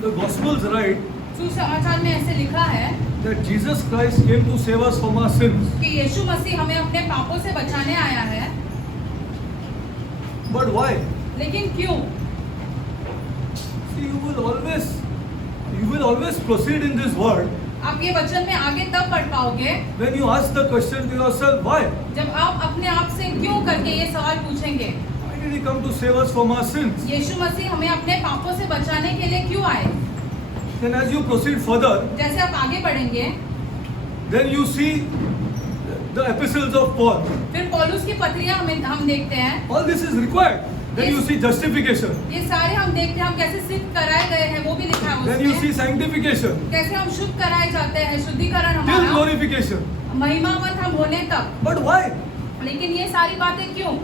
The Gospels write सुसमाचार में ऐसे लिखा है that Jesus Christ came to save us from our sins. कि यीशु मसीह हमें अपने पापों से बचाने आया है, But why? लेकिन क्यों? See, you will always proceed in this world आप ये वचन में आगे तब बढ़ पाओगे when you ask the question to yourself, why? जब आप अपने आप से क्यों करके ये सवाल पूछेंगे। Why did he come to save us from our sins? यीशु मसीह हमें अपने पापों से बचाने के लिए क्यों आए? Then as you proceed further, जैसे आप आगे बढ़ेंगे then you see the epistles of Paul. फिर पौलुस की पत्रियां हम देखते हैं। All this is required. Then you see justification. ये सारे हम देखते हैं, हम कैसे सिद्ध कराए गए हैं वो भी लिखा है Then you उसमें। see sanctification. कैसे हम शुद्ध कराए जाते हैं, शुद्धिकरण Till हमारा, glorification. महिमावत हम होने तक। But why? लेकिन ये सारी बातें क्यों?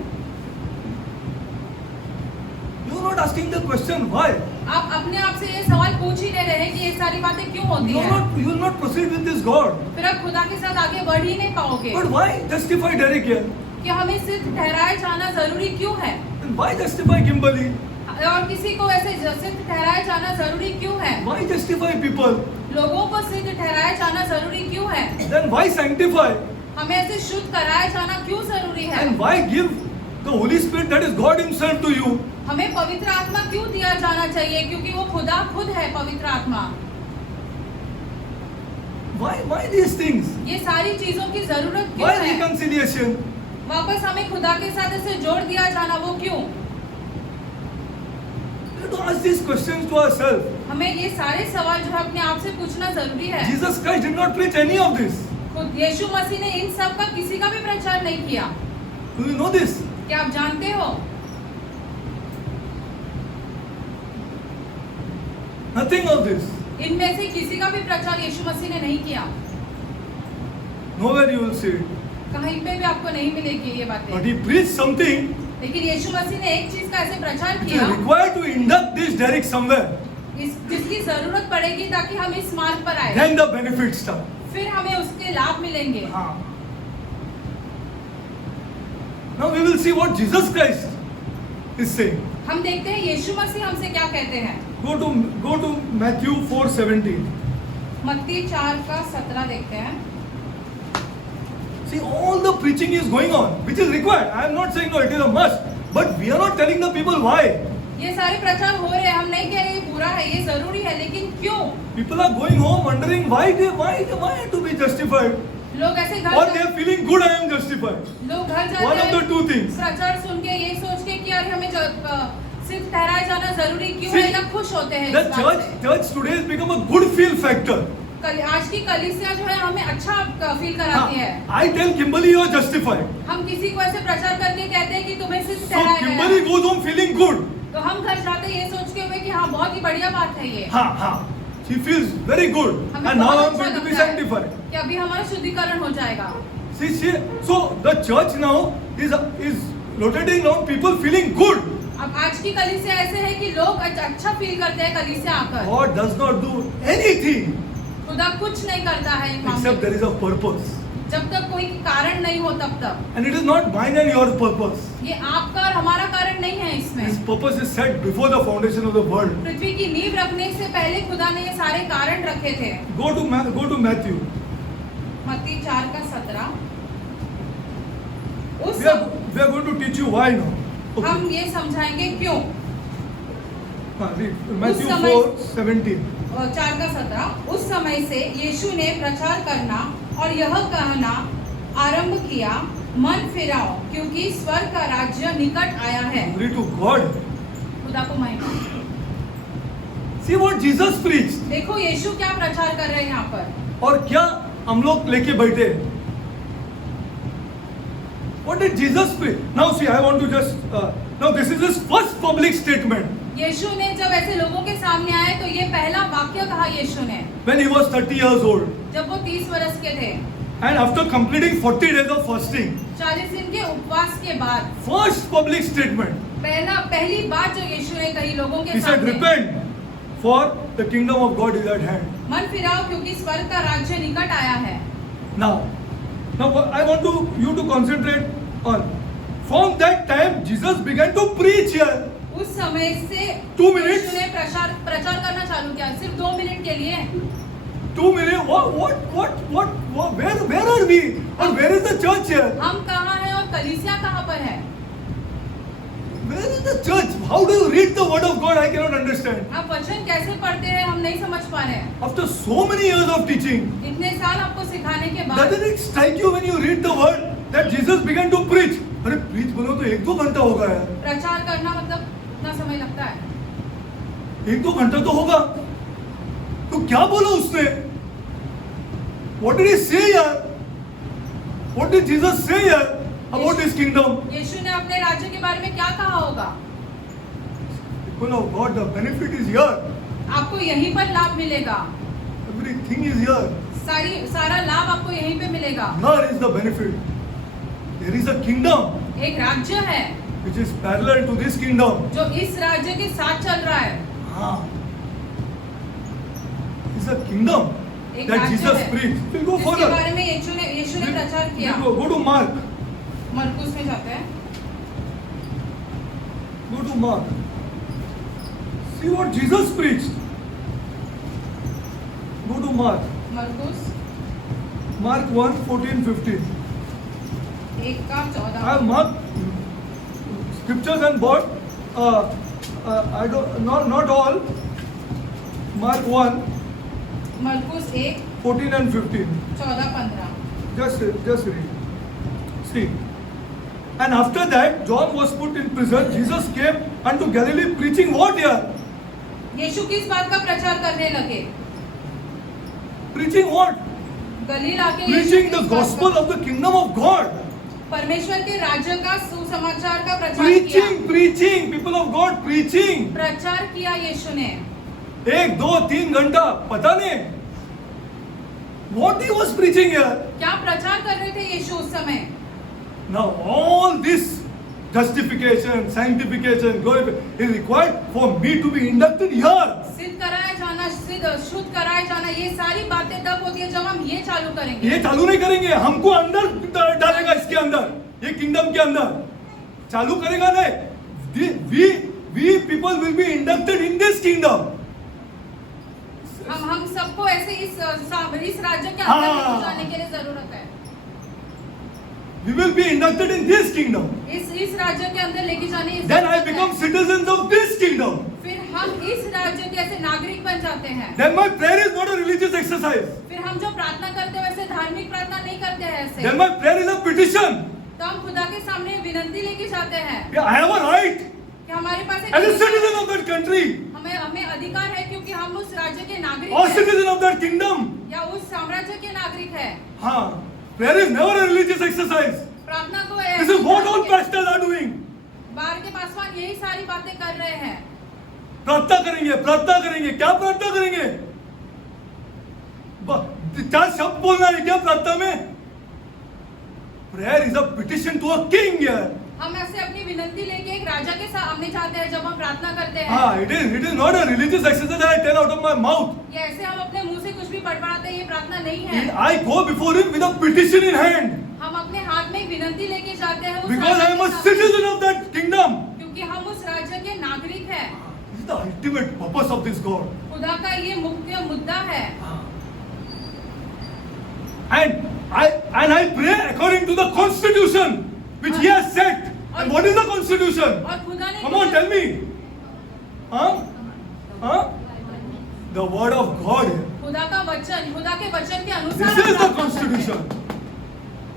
You are not asking the question why. आप अपने आप से ये सवाल पूछ ही नहीं रहे कि ये सारी बातें क्यों होती You हैं। will not proceed with this God. फिर आप खुदा के साथ आगे बढ़ ही नहीं पाओगे। But why justify Derek here? कि हमें सिद्ध ठहराए जाना जरूरी क्यों है, And why justify Kimberly? और किसी को ऐसे सिद्ध ठहराया जाना जरूरी क्यों है, Why justify people? लोगों को सिद्ध ठहराया जाना जरूरी क्यों है, Then why sanctify? हमें ऐसे शुद्ध कराया जाना क्यों जरूरी है, And why give the Holy Spirit that is God Himself to you? हमें पवित्र आत्मा क्यों दिया जाना चाहिए, क्योंकि वो खुदा खुद है पवित्र आत्मा। Why these things? ये सारी चीजों की जरूरत क्यों Why है, reconciliation? वापस हमें खुदा के साथ ऐसे जोड़ दिया जाना वो क्यों? We have to ask these questions to ourselves. हमें ये सारे सवाल जो है अपने आप से पूछना जरूरी है। Jesus Christ did not preach any of this. खुद यीशु मसीह ने इन सब का किसी का भी प्रचार नहीं किया। Do you know this? क्या आप जानते हो? Nothing of this. इनमें से किसी का भी प्रचार यीशु मसीह ने नहीं किया। Nowhere you will see it. कहीं पे भी आपको नहीं मिलेगी ये बातें। But He preached something लेकिन यीशु मसीह ने एक चीज का ऐसे प्रचार which किया is required to induct this Derek somewhere. जिसकी जरूरत पड़ेगी ताकि हम इस मार्ग पर आए, Then the benefits start. फिर हमें उसके लाभ मिलेंगे। Now we will see what Jesus Christ is saying. हम देखते हैं यीशु मसीह हमसे क्या कहते हैं। Go to Matthew 4:17. मत्ती 4:17 देखते हैं। See, all the preaching is going on, which is required. I am not saying no, it is a must. But we are not telling the people why. ये सारे प्रचार हो रहे हैं, हम नहीं कह रहे ये बुरा है, ये जरूरी है, लेकिन क्यों? People are going home wondering why to be justified. लोग ऐसे घर Or they are feeling good, I am justified. लोग घर जाते One of the हैं two things. प्रचार सुन के ये सोच के कि यार हमें सिद्ध ठहराया जाना जरूरी क्यों See, है, या खुश होते हैं The इस बात से। church today has become a good feel factor. आज की कलीसिया जो है हमें अच्छा फील कराती है। I tell Kimberly you are justified. हम किसी को ऐसे प्रचार करके कहते हैं कि तुम्हें सिद्ध So ठहराया Kimberly गया, goes home feeling good. तो हम घर जाते हैं ये सोच के हुए कि हाँ बहुत ही बढ़िया बात है ये, She feels very good. हमें And now I बहुत am अच्छा going to be लगता है sanctified. कि अभी हमारा शुद्धिकरण हो जाएगा। So the church now is rotating around people feeling good. अब आज की कलीसिया ऐसे है कि लोग अच्छा फील करते हैं कलीसिया आकर। God does not do anything खुदा कुछ नहीं करता है इन मामलों except में। there is a purpose. जब तक कोई कारण नहीं हो तब तक। And it is not mine and your purpose. ये आपका और हमारा कारण नहीं है इसमें। This purpose is set before the foundation of the world. पृथ्वी की नींव रखने से पहले खुदा ने ये सारे कारण रखे थे। Go to Matthew. मत्ती 4:17। We are going to teach you why now. हम ये समझाएंगे क्यों। Read Matthew समय- 4:17. 4:17 उस समय से यीशु ने प्रचार करना और यह कहना आरंभ किया, मन फिराओ क्योंकि स्वर्ग का राज्य निकट आया है। Glory to God. खुदा को महिमा। See what Jesus preached. देखो यीशु क्या प्रचार कर रहे हैं यहाँ पर। और क्या हम लोग लेके बैठे। What did Jesus preach? Now see, I want to just now this is his first public statement. यीशु ने जब ऐसे लोगों के सामने आए तो ये पहला वाक्य कहा यीशु ने, When he was 30 years old. जब वो 30 वर्ष के थे, And after completing 40 days of fasting. 40 दिन के उपवास के बाद First public statement. पहली बात जो यीशु ने कही लोगों के He said, सामने, repent for the kingdom of God is at hand. मन फिराओ क्योंकि स्वर्ग का राज्य निकट आया है। Now I want you to concentrate on From that time, Jesus began to preach here. उस समय से 2 minutes. यीशु ने प्रचार करना चालू किया, सिर्फ 2 मिनट के लिए। 2 minutes. What? Where are we? And where is the church here? हम कहाँ हैं और कलीसिया कहाँ पर है? Where is the church? How do you read the word of God? I cannot understand. आप वचन कैसे पढ़ते हैं हम नहीं समझ पा रहे हैं। After so many years of teaching, इतने साल आपको सिखाने के बाद doesn't it strike you when you read the word that Jesus began to preach? अरे preach बोलो तो 1-2 घंटा होगा यार। प्रचार करना मतलब इतना समय लगता है। 1-2 घंटा तो होगा। तो क्या बोला उसने? What did he say here? What did Jesus say here about his kingdom? यीशु ने अपने राज्य के बारे में क्या कहा होगा? People of God, the benefit is here. आपको यहीं पर लाभ मिलेगा। Everything is here. सारा लाभ आपको यहीं पे मिलेगा। Here is the benefit. There is a kingdom एक राज्य है which is parallel to this kingdom. जो इस राज्य के साथ चल रहा है। हाँ. It's a kingdom एक that राज्य Jesus है preached. We'll go जिसके further. बारे में यीशु ने प्रचार किया। Go to Mark. मरकुस में जाते हैं। Go to Mark. See what Jesus preached. Go to Mark. मरकुस Mark 1:14-15. 1:14। I have marked scriptures and bought. I don't not all. Mark 1, मरकुस 1, 14 and 15. 14-15। Just read. See. And after that, John was put in prison. Jesus came unto Galilee preaching what here? यीशु किस बात का प्रचार करने लगे? Preaching what? गलील आके यीशु Preaching किस the बात का- gospel of the kingdom of God. परमेश्वर के राज्य का सुसमाचार का प्रचार किया। Preaching, people of God, preaching. प्रचार किया यीशु ने। 1, 2, 3 घंटा पता नहीं what he was preaching here. क्या प्रचार कर रहे थे यीशु उस समय? Now all this justification, sanctification, glorification is required for me to be inducted here. सिद्ध कराया जाना, शुद्ध कराया जाना, ये सारी बातें तब होती है जब हम ये चालू करेंगे। ये चालू नहीं करेंगे, हमको अंदर डालेगा इसके अंदर, ये किंगडम के अंदर चालू करेगा नहीं। We people will be inducted in this kingdom. हम सबको ऐसे इस राज्य के हाँ। अंदर लेके जाने के लिए जरूरत है। We will be inducted in this kingdom. इस राज्य के अंदर लेके जाने की Then I जरूरत है। become citizens of this kingdom. फिर हम इस राज्य के ऐसे नागरिक बन जाते हैं। Then my prayer is not a religious exercise. फिर हम जो प्रार्थना करते हैं वैसे धार्मिक प्रार्थना नहीं करते हैं ऐसे। Then my prayer is a petition. तो हम खुदा के सामने विनंती लेके जाते हैं Yeah, I have a right कि हमारे पास as a एक citizen of that country हमें अधिकार है क्योंकि हम उस राज्य के नागरिक or हैं citizen of that kingdom. या उस साम्राज्य के नागरिक हैं। हाँ, prayer is never a religious exercise. प्रार्थना को This is what all pastors are doing. बाहर के पासवान यही सारी बातें कर रहे हैं। प्रार्थना करेंगे, क्या प्रार्थना करेंगे? 4 शब्द बोलना है क्या प्रार्थना में? Prayer is a petition to a king here. हम ऐसे अपनी विनंती लेके एक राजा के सामने जाते हैं जब हम प्रार्थना करते हैं। हाँ, it is not a religious exercise that I tell out of my mouth. ये ऐसे हम अपने मुंह से कुछ भी बड़बड़ाते हैं, ये प्रार्थना नहीं है। I go before him with a petition in hand हम अपने हाथ में एक विनंती लेके जाते हैं उस because I am a राज्य के सामने, citizen of that kingdom. क्योंकि हम उस राज्य के नागरिक हैं। This is the ultimate purpose of this God. खुदा का ये मुख्य मुद्दा है। And I pray according to the constitution which he has set. And what is the constitution? और खुदा ने Come on, tell me. Huh? The word of God. खुदा के वचन के अनुसार This हम is the प्रार्थना करते हैं। constitution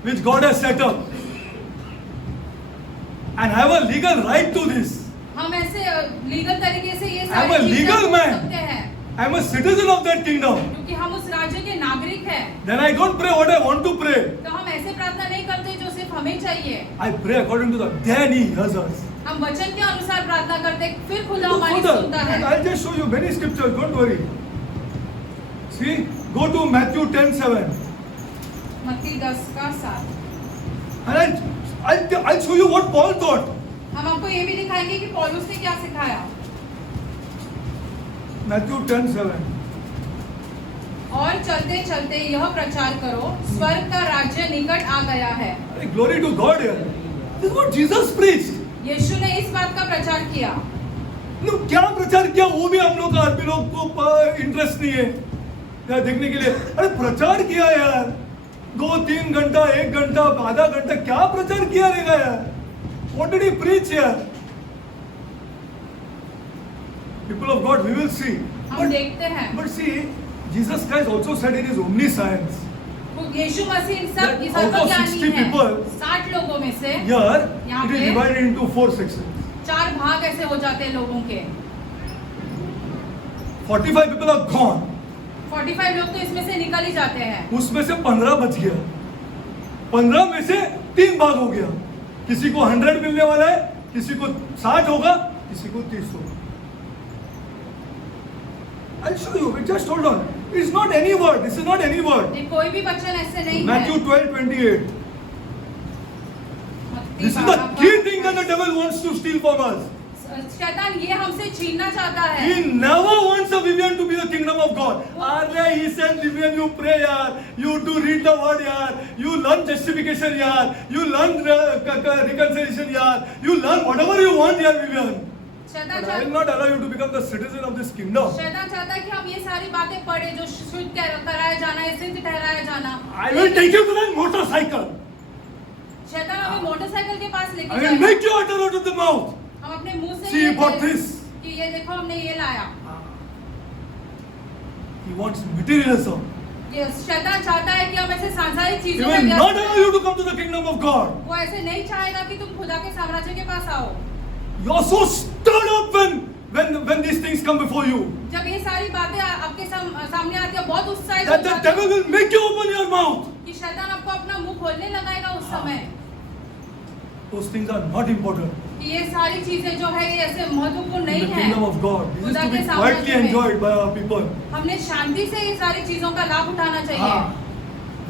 which God has set up. And I have a legal right to this. हम ऐसे लीगल तरीके से ये I am सारी a चीजें legal कर man. सकते हैं I am a citizen of that kingdom. क्योंकि हम उस राज्य के नागरिक हैं। Then I don't pray what I want to pray. तो हम ऐसे प्रार्थना नहीं करते जो सिर्फ हमें चाहिए। I pray according to the. Then he hears us. हम वचन के अनुसार प्रार्थना करते हैं, फिर खुदा Go हमारी further. सुनता है। And I'll just show you many scriptures. Don't worry. See, go to Matthew 10:7. मत्ती 10:7। And I'll show you what Paul taught. हम आपको ये भी दिखाएंगे कि पौलुस ने क्या सिखाया। Matthew 10:7. और चलते चलते यह प्रचार करो, स्वर्ग का राज्य निकट आ गया है। Glory to God here. This is what Jesus preached. यीशु ने इस बात का प्रचार किया। लोग क्या प्रचार किया वो भी हम लोग का आदमी लोग को इंटरेस्ट नहीं है क्या देखने के लिए। अरे प्रचार किया यार, 2-3 घंटा, 1 घंटा, आधा घंटा, क्या प्रचार किया रहेगा यार। What did he preach यार? People of God, we will see. हम देखते हैं। But see, Jesus Christ also said in his omniscience. यीशु मसीह इन सब That की out of 60 सर्वज्ञानी है। people, 60 लोगों में से Here, यहाँ it is पे divided into 4 sections. 4 भाग ऐसे हो जाते हैं लोगों के। 45 people are gone. 45 लोग तो इसमें से निकल ही जाते हैं। उसमें से 15 बच गया। 15 में से 3 भाग हो गया। किसी को 100 मिलने वाला है, किसी को 60 होगा, किसी को 30 होगा। I'll show you. Just hold on. It's not any word. This is not any word. ये कोई भी वचन ऐसे नहीं Matthew है। 12:28. This is the key thing that the devil wants to steal from us. शैतान ये हमसे छीनना चाहता है। He never wants a Vivian to be the kingdom of God. Arle, he said, Vivian, you pray, yaar. You do read the word, yaar. You learn justification, yaar. You learn reconciliation, yaar. You learn whatever you want, yaar, Vivian. But I will not allow you to become the citizen of this kingdom. शैतान चाहता है कि हम ये सारी बातें पढ़े जो शुद्ध कराया जाना है, सिद्ध ठहराया जाना। I will take you to that motorcycle. शैतान हमें मोटरसाइकिल के पास लेके I will जाएगा। make you utter out of the mouth. हम अपने मुंह से See, ये bought कहें this. कि ये देखो हमने ये लाया। He wants materialism. ये शैतान चाहता है कि हम ऐसे सांसारिक He चीजों will में not व्यस्त allow you to come to the kingdom of God. वो ऐसे नहीं चाहेगा कि तुम खुदा के साम्राज्य के पास आओ। You are so stirred up when these things come before you जब ये सारी बातें आपके सामने आती है, बहुत उत्साहित हो that the जाते devil will make you open your mouth. कि शैतान आपको अपना मुंह खोलने लगाएगा उस समय। Those things are not important. कि ये सारी चीजें जो है ये ऐसे महत्वपूर्ण In नहीं the है। kingdom of God, this is खुदा to के be साम्राज्य quietly में enjoyed by our people. हमने शांति से ये सारी चीजों का लाभ उठाना चाहिए।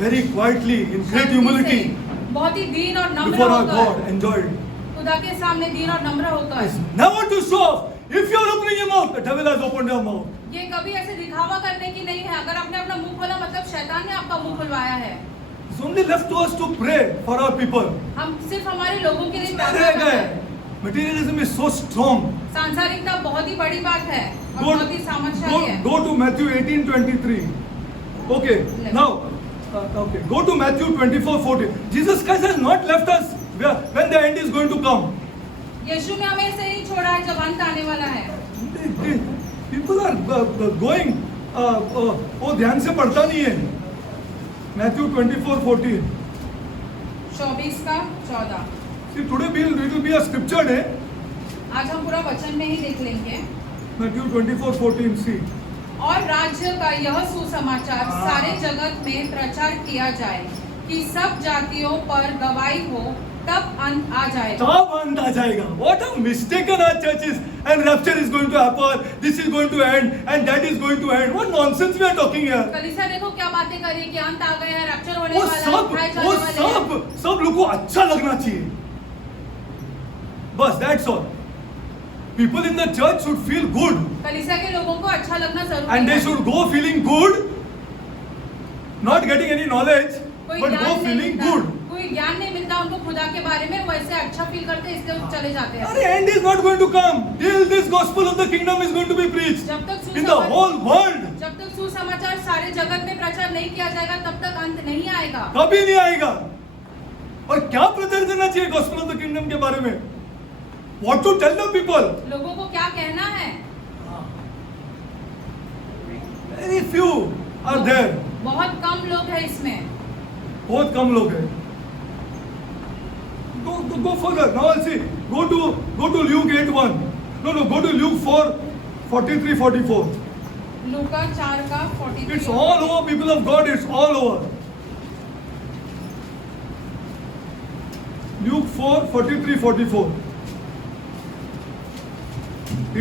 Very quietly, in great Shanti humility, से, बहुत ही दीन और नम्र before our होकर God, enjoyed. खुदा के सामने दीन और नम्र होकर। It's never to show off. If you are opening your mouth, the devil has opened your mouth. ये कभी ऐसे दिखावा करने की नहीं है। अगर आपने अपना मुंह खोला मतलब शैतान ने आपका मुंह खुलवाया है। It's only left to us to pray for our people. हम सिर्फ हमारे लोगों के लिए रह प्रार्थना कर रहे गए. हैं। Materialism is so strong. सांसारिकता बहुत ही बड़ी बात है और Go, बहुत ही सामर्थ्यशाली है। go to Matthew 18:23. Okay, now, okay, go to Matthew 24:14. Jesus Christ has not left us when the end is going to come. यीशु ने हमें ऐसे नहीं छोड़ा है जब अंत आने वाला है। People are going. वो ध्यान से पढ़ता नहीं है. Matthew 24:14. 24 का 14। See, today it will be a scripture day. आज हम पूरा वचन में ही देख लेंगे। Matthew 24:14. See. और राज्य का यह सुसमाचार सारे जगत में प्रचार किया जाए कि सब जातियों पर गवाही हो, तब अंत आ जाएगा। तब अंत आ जाएगा. What a mistaken our churches, and rapture is going to happen. This is going to end, and that is going to end. What nonsense we are talking here. कलीसिया देखो क्या बातें कर रही है कि अंत आ गया है, रैप्चर होने वो वाला है, सब उठाए वो जाने वाले हैं। सब लोगों को अच्छा लगना चाहिए. बस that's all. People in the church should feel good, कलीसिया के लोगों को अच्छा लगना जरूरी and they है। should go feeling good, not getting any knowledge, कोई but ज्ञान go नहीं feeling मिलता, good. कोई ज्ञान नहीं मिलता उनको खुदा के बारे में, वैसे अच्छा फील करते हैं इसलिए वो चले जाते हैं। The end is not going to come till this gospel of the kingdom is going to be preached जब तक in the whole world. जब तक सुसमाचार सारे जगत में प्रचार नहीं किया जाएगा तब तक अंत नहीं आएगा। कभी नहीं आएगा. और क्या प्रचार करना चाहिए gospel of the kingdom के बारे में? What to tell the people? लोगों को क्या कहना है? Very few are there. बहुत कम लोग हैं इसमें। बहुत कम लोग हैं. Go further. Now I'll see. Go to Luke 8:1. No. Go to Luke 4:43-44. लूका 4 का 43। It's all over, people of God. It's all over. Luke 4:43-44.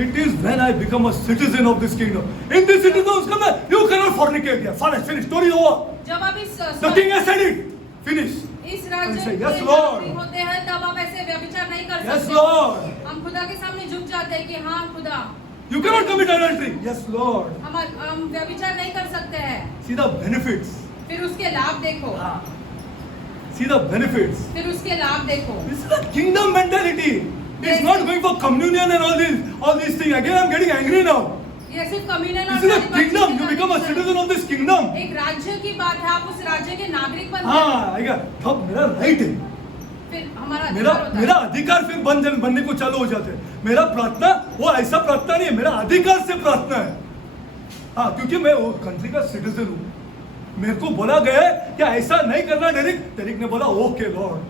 It is when I become a citizen of this kingdom. In this citizen, you cannot fornicate here. Finish. Story over. जब आप The king has said it. Finish. इस राज्य say, में "Yes, Lord." होते हैं तब आप ऐसे व्यभिचार नहीं कर Yes, सकते। Lord. हम खुदा के सामने झुक जाते हैं कि हाँ खुदा You cannot commit adultery. Yes, Lord. हम व्यभिचार नहीं कर सकते हैं। See the benefits. फिर उसके लाभ देखो। See the benefits. फिर उसके लाभ देखो. This is the kingdom mentality. It's not going for communion and all these things. Again, I'm getting angry now. ये सिर्फ कम्युनियन और This is a kingdom. You become a citizen of this kingdom. एक राज्य की बात है, आप उस राज्य के नागरिक बनते हैं. हाँ, आएगा. तब मेरा right है. फिर हमारा मेरा अधिकार होता है. मेरा अधिकार फिर बनने को चालू हो जाते हैं. मेरा प्रार्थना वो ऐसा प्रार्थना नहीं है, मेरा अधिकार से प्रार्थना है. हाँ, क्योंकि मैं वो कंट्री का सिटीजन हूँ. मेरे को बोला गया है कि ऐसा नहीं करना. डेरिक ने बोला okay Lord,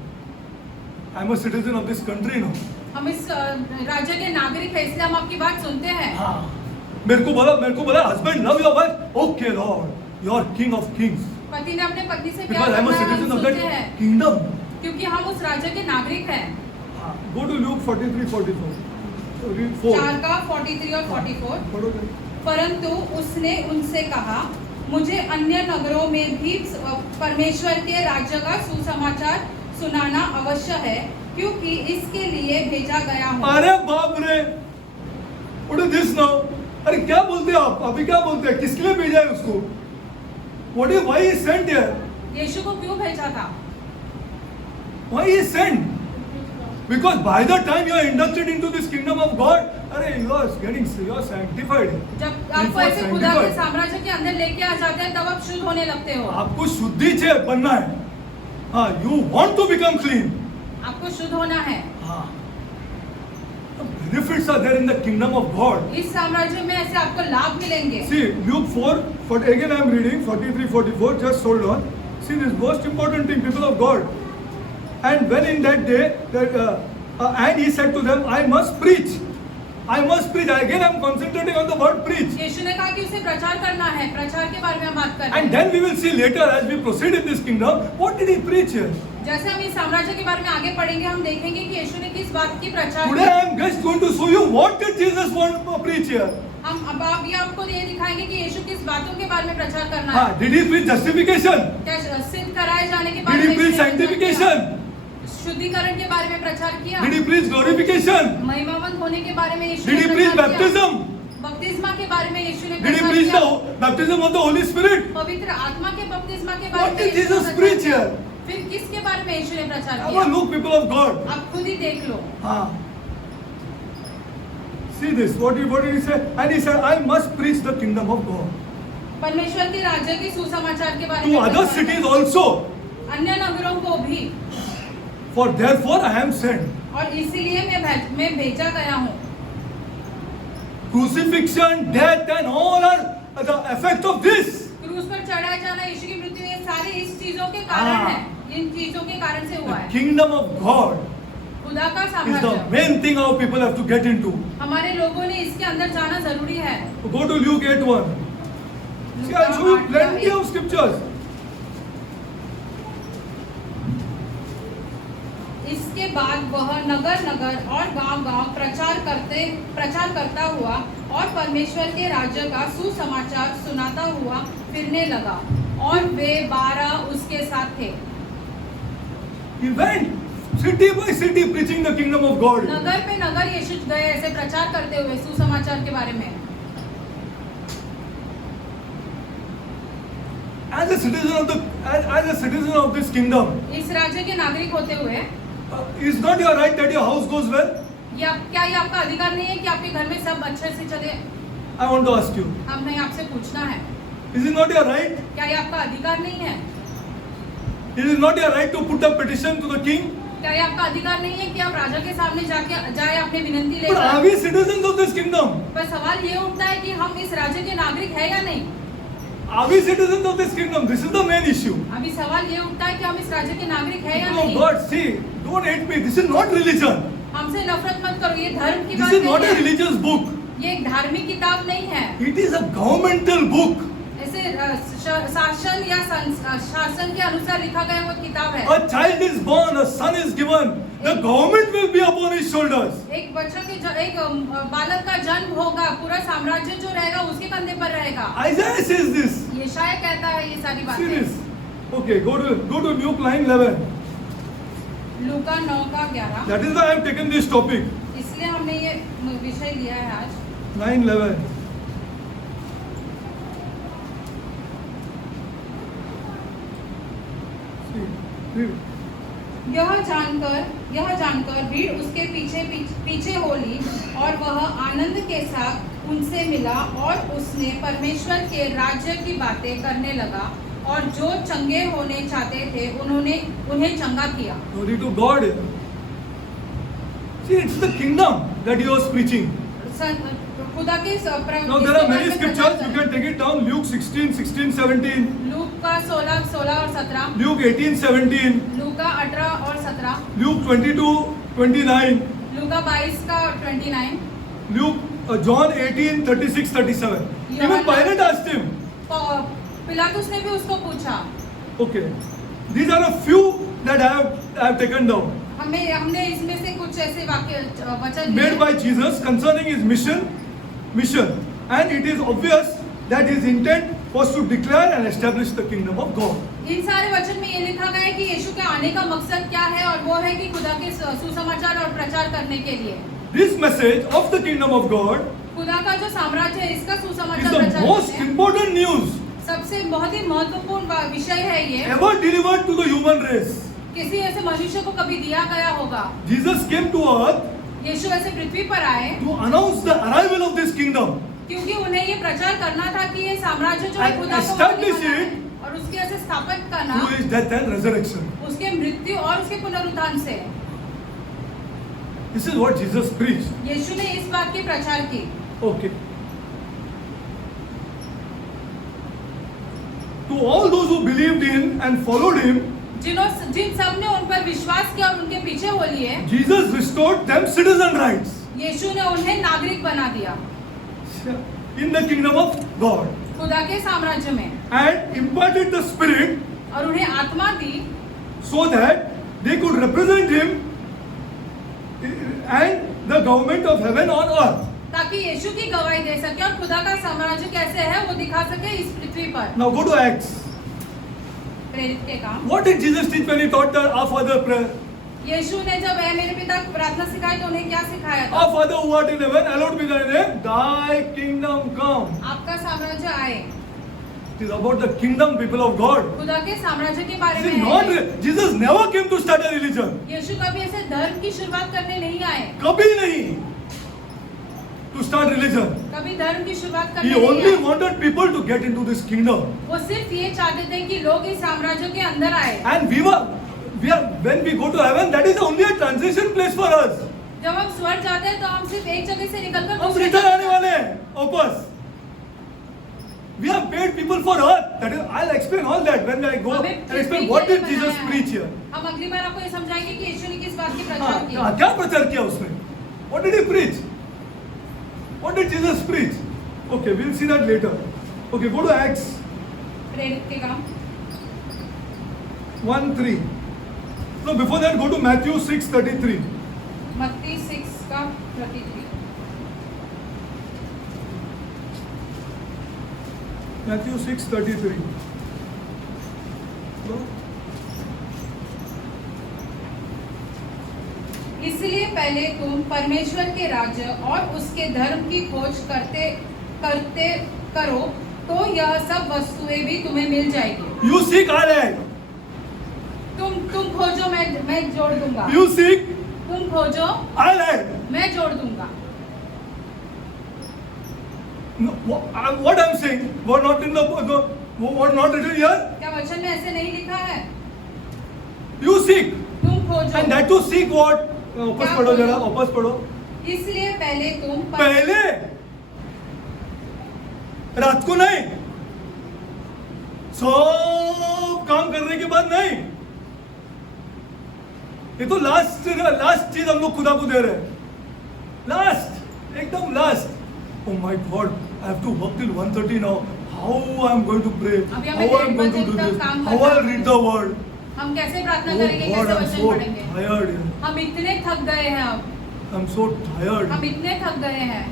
I am a citizen of this country no. हम इस राज्य के नागरिक हैं, इसलिए हम आपकी बात सुनते हैं. हाँ, मेरे को बोला husband love your wife. Okay Lord, you are king of kings. पति ने अपने पत्नी से प्यार बिकॉज़ आई एम अ करना है, हम सिटीजन ऑफ सुनते दैट हैं, किंगडम. क्योंकि हम उस राज्य के नागरिक हैं. Go to look 43-44. रीड 4. 4 का 43 और 44. पढ़ोगे? परंतु उसने उनसे कहा, मुझे अन्य नगरों में भी परमेश्वर के राज्य का सुसमाचार सुनाना अवश्य है, क्योंकि इसके लिए भेजा गया हूँ. अरे बाप रे, व्हाट इज दिस नाउ? अरे क्या बोलते हैं आप? अभी क्या बोलते हैं? किसके लिए भेजा है उसको? What is why he sent here? यीशु को क्यों भेजा था? Why he sent? Because by the time you are inducted into this kingdom of God, अरे you are sanctified. जब आपको ऐसे खुदा के साम्राज्य के अंदर लेके आ जाते हैं, तब आप शुद्ध होने लगते हो. आपको शुद्धि से बनना है. हाँ, you want to become clean. आपको शुद्ध होना है. हाँ. The benefits are there in the kingdom of God. इस साम्राज्य में ऐसे आपको लाभ मिलेंगे. See, Luke 4, again I am reading 43-44. Just hold on. See this most important thing, people of God. And when in that day, and he said to them, I must preach. I must preach. Again, I am concentrating on the word preach. यीशु ने कहा कि उसे प्रचार करना है. प्रचार के बारे में हम बात कर रहे And हैं. then we will see later as we proceed in this kingdom, what did he preach here? जैसे हम इस साम्राज्य के बारे में आगे पढ़ेंगे, हम देखेंगे कि यीशु ने किस बात की प्रचार Today की. I am just going to show you what did Jesus want to preach here. हम अब आप ये आपको ये दिखाएंगे कि यीशु किस बातों के बारे में प्रचार करना हाँ, है. did he preach justification? क्या सिद्ध कराए जाने के बारे Did he में preach यीशु ने प्रचार किया? sanctification? शुद्धिकरण के बारे में प्रचार किया. Did he preach glorification? महिमावंत होने के बारे में यीशु Did ने he preach प्रचार किया. baptism? बपतिस्मा के बारे में यीशु ने Did he प्रचार preach किया. the baptism of the Holy Spirit? पवित्र आत्मा के बपतिस्मा के बारे What में did यीशु ने Jesus प्रचार preach किया. here? फिर किसके बारे में यीशु ने प्रचार Have किया? a look, people of God. आप खुद ही देख लो. हाँ. See this. What did he say? And he said, I must preach the kingdom of God परमेश्वर के राज्य के सुसमाचार के बारे to में other प्रचार cities किया. also. अन्य नगरों को भी. For therefore I am sent. और इसीलिए मैं भेजा गया हूँ. Crucifixion, death, and all are the effect of this. क्रूस पर चढ़ाया जाना, यीशु की मृत्यु, ये सारे इस चीजों के कारण है. इन चीजों के कारण से हुआ The है. kingdom of God खुदा का is the साम्राज्य main thing our people have to get into. हमारे लोगों ने इसके अंदर जाना जरूरी है. So go to Luke 8:1. See, I'll show you plenty of scriptures. इसके बाद वह नगर नगर और गांव गांव प्रचार करता हुआ और परमेश्वर के राज्य का सुसमाचार सुनाता हुआ फिरने लगा, और वे 12 उसके साथ थे. He went city by city preaching the kingdom of God. नगर पे नगर यीशु गए ऐसे प्रचार करते हुए सुसमाचार के बारे में. As a citizen of this kingdom, इस राज्य के नागरिक होते हुए is not your right that your house goes well? क्या ये आपका अधिकार नहीं है कि आपके घर में सब अच्छे से चले? I want to ask you. हमने आपसे पूछना है, Is it not your right? क्या ये आपका अधिकार नहीं है? Is it not your right to put a petition to the king? क्या ये आपका अधिकार नहीं है कि आप राजा के सामने जाए अपनी विनंती But are लेकर? we citizens of this kingdom? पर सवाल ये उठता है कि हम इस राज्य के नागरिक है या नहीं? Are we citizens of this kingdom? This is the main issue. अभी सवाल ये उठता है कि हम इस राज्य के नागरिक है या Oh नहीं? God, see, don't hate me. This is not religion. हमसे नफरत मत करो, ये धर्म की This बात is not a नहीं है. religious book. ये एक धार्मिक किताब नहीं है. It is a governmental book. ऐसे शासन या शासन के अनुसार लिखा गया वो किताब है. A child is born, a son is given. The government will be upon his shoulders. एक बच्चा के एक बालक का जन्म होगा, पूरा साम्राज्य जो रहेगा उसके कंधे पर रहेगा. Isaiah says this. ये शायद कहता है ये सारी See बातें. this. Okay, go to Luke 9:11. Luka 9:11. That is why I have taken this topic. इसलिए हमने ये विषय लिया है आज. 9:11. See, read. यह जानकर भीड़ उसके पीछे हो ली और वह आनंद के साथ उनसे मिला और उसने परमेश्वर के राज्य की बातें करने लगा और जो चंगे होने चाहते थे उन्हें चंगा किया। Glory to God. See, it's the kingdom that he was preaching. खुदा के Now there are many scriptures, you can take it down. Luke 16, 16, 17. Look का 16 और 17, Luke 18, 17. लूका 18 और 17, Luke 22, 29. लूका 22 का 29, John 18, 36, 37. Even Pilate asked him. पिलातुस ने भी उसको पूछा। Okay. These are a few that I have taken down. हमने इसमें से कुछ ऐसे वचन Made by Jesus concerning his mission, and it is obvious that his intent was to declare and establish the kingdom of God. इन सारे वचन में ये लिखा गया है कि यीशु के आने का मकसद क्या है और वो है कि खुदा के सुसमाचार और प्रचार करने के लिए। This message of the kingdom of God खुदा का जो साम्राज्य है इसका is सुसमाचार the प्रचार most करते हैं। important news सबसे बहुत ही महत्वपूर्ण विषय है ये, ever delivered to the human race. किसी ऐसे मनुष्य को कभी दिया गया होगा। Jesus came to earth यीशु ऐसे पृथ्वी पर आए to announce the arrival of this kingdom. क्योंकि उन्हें ये प्रचार करना था कि ये साम्राज्य जो है And खुदा को establish मानने वाला है it और उसके ऐसे स्थापित करना through his death and resurrection. उसके मृत्यु और उसके पुनरुत्थान से। This is what Jesus preached. यीशु ने इस बात की प्रचार की। Okay. To all those who believed in and followed him, जिन सब ने उन पर विश्वास किया और उनके पीछे हो लिए, Jesus restored them citizen rights यीशु ने उन्हें नागरिक बना दिया in the kingdom of God खुदा के साम्राज्य में and imparted the Spirit और उन्हें आत्मा दी so that they could represent him and the government of heaven on earth. ताकि यीशु की गवाही दे सके और खुदा का साम्राज्य कैसे है वो दिखा सके इस पृथ्वी पर। Now go to Acts. प्रेरित के काम। What did Jesus teach when he taught the Our Father prayer? यीशु ने जब ऐ मेरे पिता प्रार्थना सिखाई तो उन्हें क्या सिखाया था? Our Father who art in heaven, hallowed be thy name. Thy kingdom come. आपका साम्राज्य आए। It is about the kingdom, people of God. खुदा के साम्राज्य के बारे See, में not है। Jesus never came to start a religion. यीशु कभी ऐसे धर्म की शुरुआत करने नहीं आए। कभी नहीं. To start religion. कभी धर्म की शुरुआत He करने नहीं only आए। wanted people to get into this kingdom. वो सिर्फ ये चाहते थे कि लोग इस साम्राज्य के अंदर आए। And when we go to heaven, that is only a transition place for us. जब हम स्वर्ग जाते हैं तो हम सिर्फ एक जगह से निकलकर हम दूसरी रिटर्न जगह आने वाले हैं वापस. We have paid people for earth. That is, I'll explain all that when I go हमें and explain पृथ्वी what के did लिए Jesus बनाया है। preach here. हम अगली बार आपको ये समझाएंगे कि यीशु ने किस बात की प्रचार की। क्या प्रचार किया उसने? What did he preach? What did Jesus preach? Okay, we'll see that later. Okay, go to Acts प्रेरित के काम 1:3. No, before that, go to Matthew 6:33. मत्ती 6 का 33। Matthew 6:33. No? इसलिए पहले तुम परमेश्वर के राज्य और उसके धर्म की खोज करते करो तो यह सब वस्तुएं भी तुम्हें मिल जाएगी। You seek, I'll add. तुम खोजो मैं जोड़ दूंगा। You seek, तुम खोजो I'll add. मैं जोड़ दूंगा। No, what I'm saying, what not in what not written here? क्या वचन में ऐसे नहीं लिखा है? You seek, तुम खोजो। and that to seek what? वापस पढ़ो जरा, वापस पढ़ो. इसलिए पहले तुम पहले रात को नहीं, सब काम करने के बाद नहीं. ये तो लास्ट चीज हम लोग खुदा को दे रहे हैं. लास्ट, एकदम last. Oh my God, I have to work till 1:30 now. How I am going to pray? अभी How हमें I am going to 1 do बजे this? तक काम How करना I'll read the word? हम कैसे प्रार्थना Oh करेंगे, God, कैसे I'm वचन so पढ़ेंगे? tired. हम इतने थक गए हैं अब। I'm so tired. हम इतने थक गए हैं।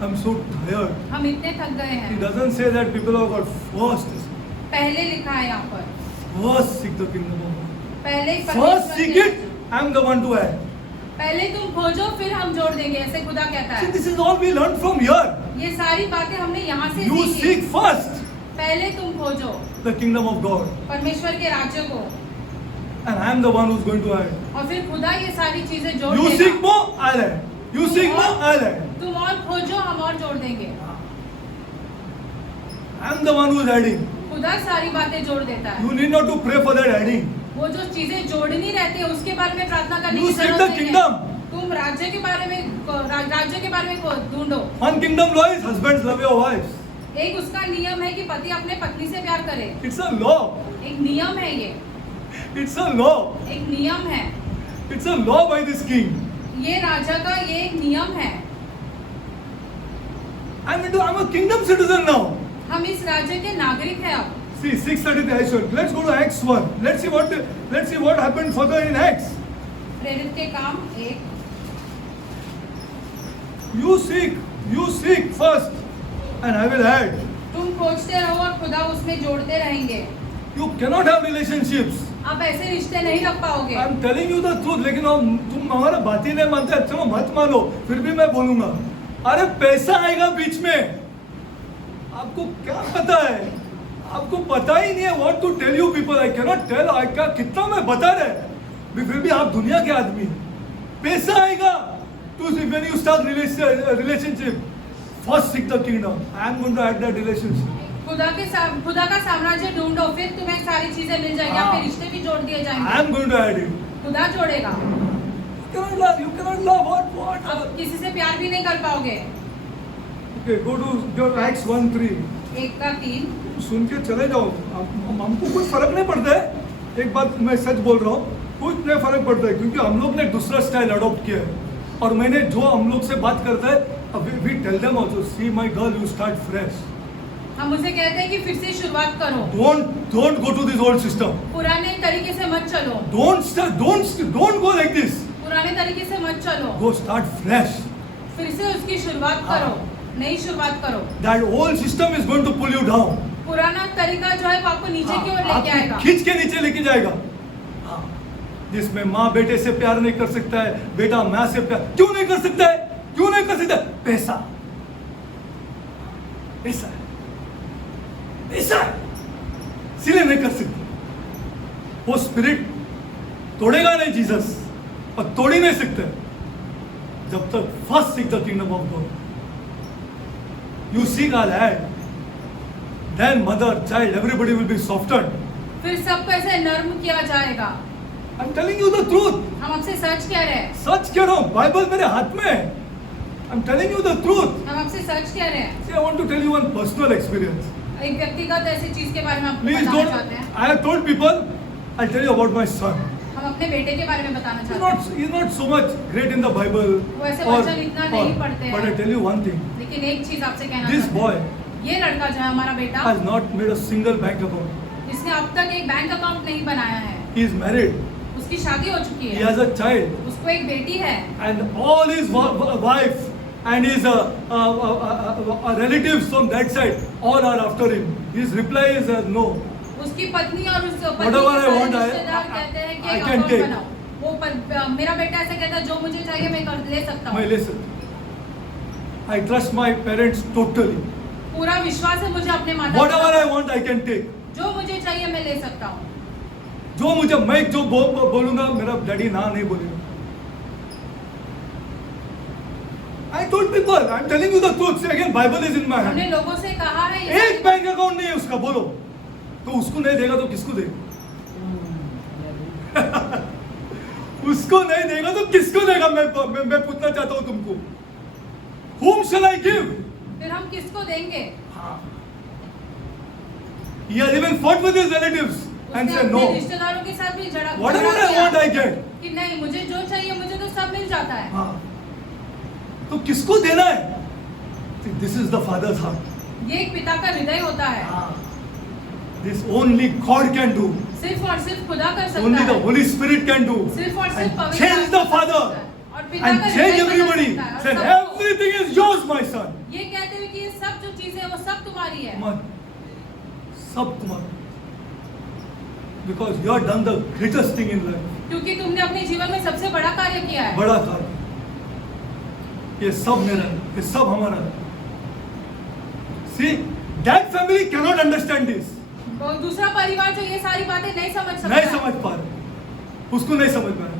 I'm so tired. हम इतने थक गए He हैं। doesn't say that people of God first. पहले लिखा है यहाँ पर। First seek the kingdom of God. पहले First परमेश्वर seek के- it. I'm the one to add. पहले तुम खोजो फिर हम जोड़ देंगे, ऐसे खुदा कहता See, है। this is all we learned from here. ये सारी बातें हमने यहाँ से You सीखी। seek first पहले तुम खोजो the kingdom of God. परमेश्वर के राज्य को and I am the one who's going to add. और फिर खुदा ये सारी चीजें जोड़ You देगा। seek more, I'll add. You seek more, I'll add. तुम और खोजो, हम और जोड़ देंगे। I am the one who's adding. खुदा सारी बातें जोड़ देता है। You need not to pray for that adding. वो जो चीजें जोड़नी रहती है उसके बारे में प्रार्थना करने You की seek जरूरत the नहीं है। kingdom. तुम राज्य के बारे में ढूंढो। One kingdom law is husbands love your wives. एक उसका नियम है कि पति अपने पत्नी से प्यार करे। It's a law. एक नियम है ये। It's a law. एक नियम है। It's a law by this king. ये राजा का ये एक नियम है। I'm a kingdom citizen now. हम इस राज्य के नागरिक हैं अब। See 6:33 I should. Let's go to Acts 1. Let's see what happened further in Acts. प्रेरित के काम 1। You seek first, and I will add. तुम खोजते रहो और खुदा उसमें जोड़ते रहेंगे। You cannot have relationships. आप ऐसे रिश्ते नहीं रख पाओगे। I'm telling you the truth. लेकिन तुम हमारा बात ही नहीं मानते। अच्छा मत मानो, फिर भी मैं बोलूंगा। अरे पैसा आएगा बीच में। आपको क्या पता है? आपको पता ही नहीं है what to tell you people. I cannot tell. कितना मैं बता रहे। फिर भी आप दुनिया के आदमी। पैसा आएगा। तो when you start relationship, first seek the kingdom. I am going to add that relationship. खुदा का साम्राज्य ढूंढो, फिर तुम्हें सारी चीजें मिल जाएंगी। आपके रिश्ते भी जोड़ दिए I जाएंगे। am going to add it. खुदा जोड़ेगा। You cannot love what? आप किसी से प्यार भी नहीं कर पाओगे। Okay, go to Acts 1:3. 1:3। सुन के चले जाओ। हमको कुछ फर्क नहीं पड़ता है। एक बात मैं सच बोल रहा हूँ, कुछ नहीं फर्क पड़ता है, क्योंकि हम लोग ने दूसरा स्टाइल अडॉप्ट किया है। और मैंने जो हम लोग से बात करता है, we tell them also, see my girl, you start fresh. हम उसे कहते हैं कि फिर से शुरुआत करो। Don't go to this old system. पुराने तरीके से मत चलो। Don't go like this. पुराने तरीके से मत चलो। Go start fresh. फिर से उसकी शुरुआत करो, नई शुरुआत करो। That old system is going to pull you down. पुराना तरीका जो है वो आपको नीचे की ओर लेके आएगा। आपको खींच के नीचे लेके जाएगा। जिसमें माँ बेटे से प्यार नहीं कर सकता है, बेटा माँ से प्यार क्यों नहीं कर सकता है? क्यों नहीं कर सकता? पैसा है, इसीलिए नहीं कर सकते। वो स्पिरिट तोड़ेगा नहीं जीसस, और तोड़ ही नहीं सकते जब तक first seek the kingdom of God. You seek all add, then mother child everybody will be sorted. फिर सबको ऐसे नर्म किया जाएगा। I'm telling you the truth. हम आपसे सच कह रहे हैं। सच कह रहा हूँ, बाइबल मेरे हाथ में है। I'm telling you the truth. हम आपसे सच कह रहे हैं। See, I want to tell you one personal experience. एक व्यक्तिगत ऐसी चीज के बारे में आपको Please बताना don't. चाहते हैं। I have told people. I'll tell you about my son. हम अपने बेटे के बारे में बताना चाहते हैं। He's not so much great in the Bible. वो ऐसे वचन इतना नहीं पढ़ते हैं। But I tell you one thing. लेकिन एक चीज आपसे कहना This चाहते boy हैं। ये लड़का जो है हमारा बेटा, has not made a single bank account. इसने अब तक एक बैंक अकाउंट नहीं बनाया है। He is married. उसकी शादी हो चुकी He है। has a child. उसको एक बेटी है। And all his wife and his relatives from that side all are after him. His reply is no. उसकी पत्नी और उस पति Whatever के I सारे want, रिश्तेदार कहते हैं कि I एक can अकाउंट take. बनाओ। मेरा बेटा ऐसा कहता है, जो मुझे चाहिए मैं ले सकता मैं हूँ। ले सकता। I trust my parents totally. पूरा विश्वास है मुझे अपने माता Whatever पिता I want, I can take. पर। जो मुझे चाहिए मैं ले सकता हूँ। मैं जो बोलूंगा मेरा डैडी ना नहीं बोलेगा। I told people, I'm telling you the truth. See, again, Bible is in my hand. हमने लोगों से कहा है ये एक बैंक अकाउंट नहीं है उसका, बोलो तो उसको नहीं देगा तो किसको देगा? उसको नहीं देगा तो किसको देगा? मैं पूछना चाहता हूं तुमको, whom shall I give? फिर हम किसको देंगे? He has even fought with his relatives and उसने said अपने no. रिश्तेदारों के साथ भी झगड़ा Whatever I किया want, I get. कि नहीं, मुझे जो चाहिए मुझे तो सब मिल जाता है। हाँ, तो किसको देना है? This is the father's heart. ये एक पिता का हृदय होता है। This only God can do. सिर्फ और सिर्फ खुदा कर सकता Only है। the Holy Spirit can do. सिर्फ और सिर्फ And पवित्र change the आत्मा कर father. सकता है। और पिता And का change हृदय बदल everybody. सकता है। और Said सबको everything is yours, my son. ये कहते हुए कि ये सब जो चीजें हैं वो सब तुम्हारी है। मत, सब तुम्हारा। Because you have done the greatest thing in life. क्योंकि तुमने अपने जीवन में सबसे बड़ा कार्य किया है। बड़ा कार्य। ये सब मेरा है, ये सब हमारा है। See, that family cannot understand this. और दूसरा परिवार जो ये सारी बातें नहीं समझ सकता नहीं है। समझ पा रहे। उसको नहीं समझ में आया.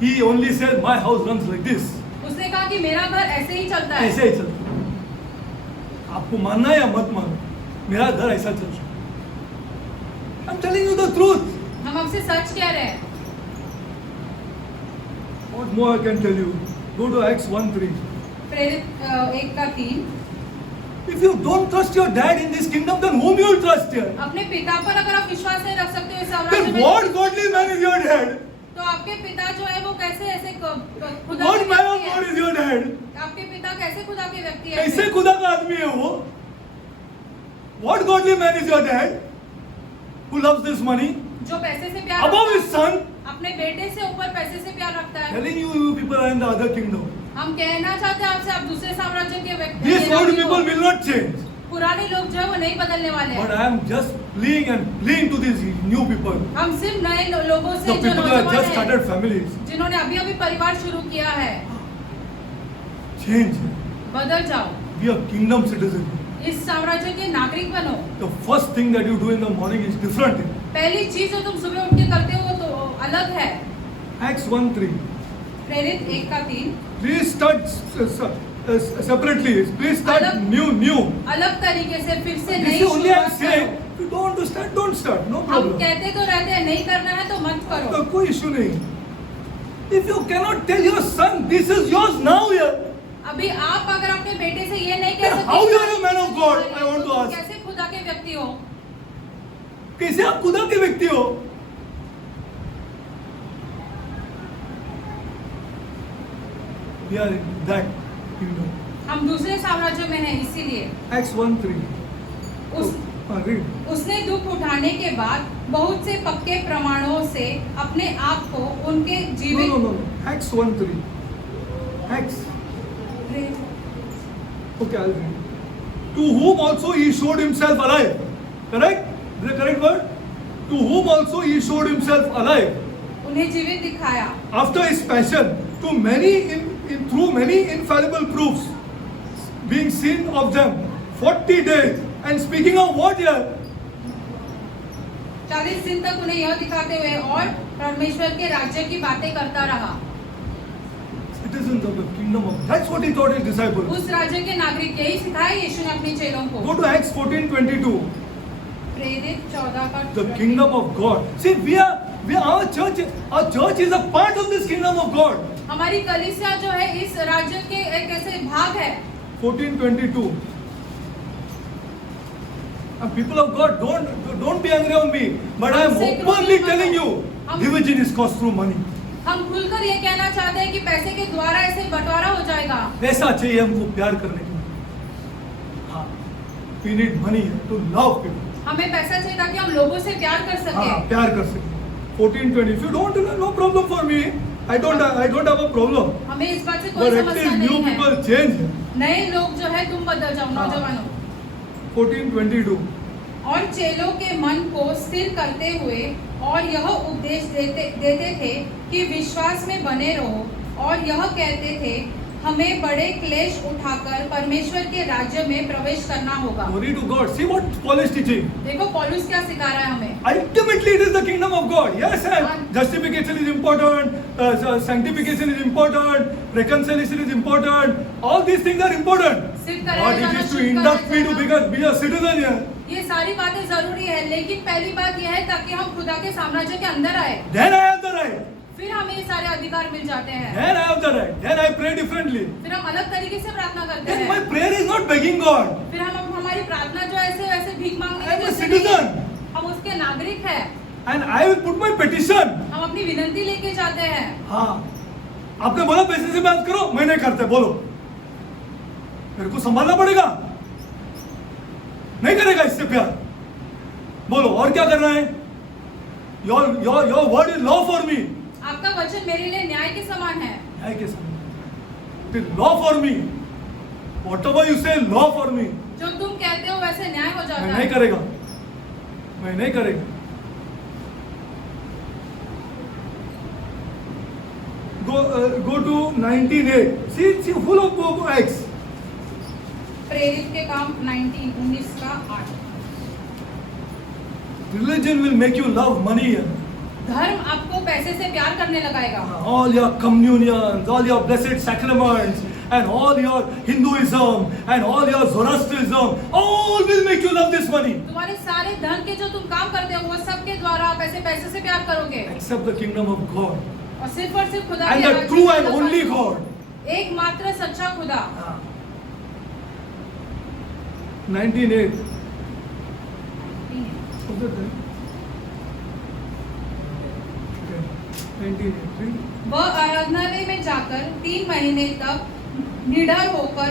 He only said, my house runs like this. उसने कहा कि मेरा घर ऐसे ही चलता है. ऐसे ही चलता है. आपको मानना है या मत मानो, मेरा घर ऐसा चलता है. I'm telling you the truth. हम आपसे सच कह रहे हैं. What more I can tell you? Go to Acts 1:3. प्रेरित 1:3. If you don't trust your dad in this kingdom, then whom you will trust here? अपने पिता पर अगर आप विश्वास नहीं रख सकते हो इस साम्राज्य Then में, what godly man is your dad? तो आपके पिता जो है वो कैसे ऐसे खुदा What के man of व्यक्ति God है? is your dad? आपके पिता कैसे खुदा के व्यक्ति है? कैसे खुदा का आदमी है वो? What godly man is your dad? Who loves this money? जो पैसे से प्यार Above रखता his son? है, अपने बेटे से ऊपर पैसे से प्यार रखता है. Telling you, you people are in the other kingdom. हम कहना चाहते हैं आपसे, आप दूसरे साम्राज्य के व्यक्ति These हैं, old लोग people हो. will not change. पुराने लोग जो है वो नहीं बदलने वाले But हैं. I am just pleading and pleading to these new people. हम सिर्फ नए लोगों The से जो people who have नौजवान just हैं, started families. जिन्होंने अभी अभी परिवार शुरू किया है, Change. बदल जाओ. Be a kingdom citizen. इस साम्राज्य के नागरिक बनो. The first thing that you do in the morning is different. पहली चीज जो तुम सुबह उठ के करते हो तो अलग है. Acts 1:3. प्रेरित 1:3. Please start separately. Please start अलग- new. अलग तरीके से फिर से This नई is only I am शुरुआत saying. करो. If you don't understand, don't start. No हम problem. कहते तो रहते हैं नहीं करना है तो मत तो करो. कोई इशू नहीं. If you cannot tell your son, this is yours now here. अभी आप अगर अपने बेटे से ये नहीं कह Then सकते how कि you are a man of God? I want to तुम ask. कैसे खुदा के व्यक्ति हो? कैसे आप खुदा के व्यक्ति हो? We are in that kingdom. हम दूसरे साम्राज्य में हैं, इसीलिए Acts 1:3. उस Read. उसने दुख उठाने के बाद बहुत से पक्के प्रमाणों से अपने आप को उनके जीवित No. Acts 1:3. Acts. Okay, I'll read. To whom also he showed himself alive. Correct? Is the correct word? To whom also he showed himself alive. उन्हें जीवित दिखाया. After his passion, to many through many infallible proofs, being seen of them 40 days. And speaking of what here? 40 दिन तक उन्हें यह दिखाते हुए और परमेश्वर के राज्य की बातें करता रहा. Citizens of the kingdom of. That's what he taught his disciples. उस राज्य के नागरिक यही सिखाया यीशु ने अपने चेलों को. Go to Acts 14:22. प्रेरित 14 का The kingdom of God. See, our church is a part of this kingdom of God. हमारी कलीसिया जो है इस राज्य के एक ऐसे भाग है. 14:22. And people of God, don't be angry on me, but I am openly telling you, division is caused through money. हम खुलकर ये कहना चाहते हैं कि पैसे के द्वारा ऐसे बंटवारा हो जाएगा. ऐसा चाहिए हमको प्यार करने के लिए. हाँ, we need money to love people. हमें पैसा चाहिए ताकि हम लोगों से प्यार कर हाँ, सकें. प्यार कर सके. 14:20. If you don't, no problem for me. I don't have a problem. हमें इस बात से कोई But at समस्या least new नहीं है. people change. नए लोग जो है तुम बदल जाओ हाँ. नौजवानों. 14:22. और चेलों के मन को स्थिर करते हुए और यह उपदेश देते थे कि विश्वास में बने रहो और यह कहते थे हमें बड़े क्लेश उठाकर परमेश्वर के राज्य में प्रवेश करना होगा. Glory to God. See what Paul is teaching. देखो पौलुस क्या सिखा रहा है हमें. Ultimately, it is the kingdom of God. Yes, and justification is important, sanctification is important, reconciliation is important. All these things are important. सिद्ध But कराया it जाना, is to शुद्ध induct me कराया to be a citizen here. ये सारी बातें जरूरी है, लेकिन पहली बात यह है ताकि हम खुदा के साम्राज्य के अंदर आए. Then I have the right. फिर हमें ये सारे अधिकार मिल जाते हैं. Then I have the right. Then I pray differently. फिर हम अलग तरीके से प्रार्थना करते Then हैं. my prayer is not begging God. फिर हम हमारी प्रार्थना जो ऐसे वैसे भीख मांगने I am की a जैसे नहीं है. citizen. हम उसके नागरिक हैं. And I will put my petition. हम अपनी विनती लेके जाते हैं. हाँ, आपने बोला पैसे से बात करो, मैं नहीं करते, बोलो. मेरे को संभालना पड़ेगा. नहीं करेगा इससे प्यार. बोलो और क्या करना है? Your word is law for me. आपका वचन मेरे लिए न्याय के समान है. न्याय के समान. It is law for me. Whatever you say, law for me. जो तुम कहते हो वैसे न्याय हो जाता मैं है. नहीं करेगा. मैं नहीं करेगा. Go to 19:8. See full of Acts. प्रेरित के काम 19 का 8. Religion will make you love money. धर्म आपको पैसे से प्यार करने लगाएगा। All your communions, all your blessed sacraments, and all your Hinduism, and all your Zoroastrianism, all will make you love this money. तुम्हारे सारे धन के जो तुम काम करते हो वो सब के द्वारा आप ऐसे पैसे से प्यार करोगे, Except the kingdom of God और सिर्फ खुदा and के the राज्य true की and तरफ only आए। God. एकमात्र सच्चा खुदा। 19:8. Was it there? Okay. 19:8. वह आराधनालय में जाकर 3 महीने तक निडर होकर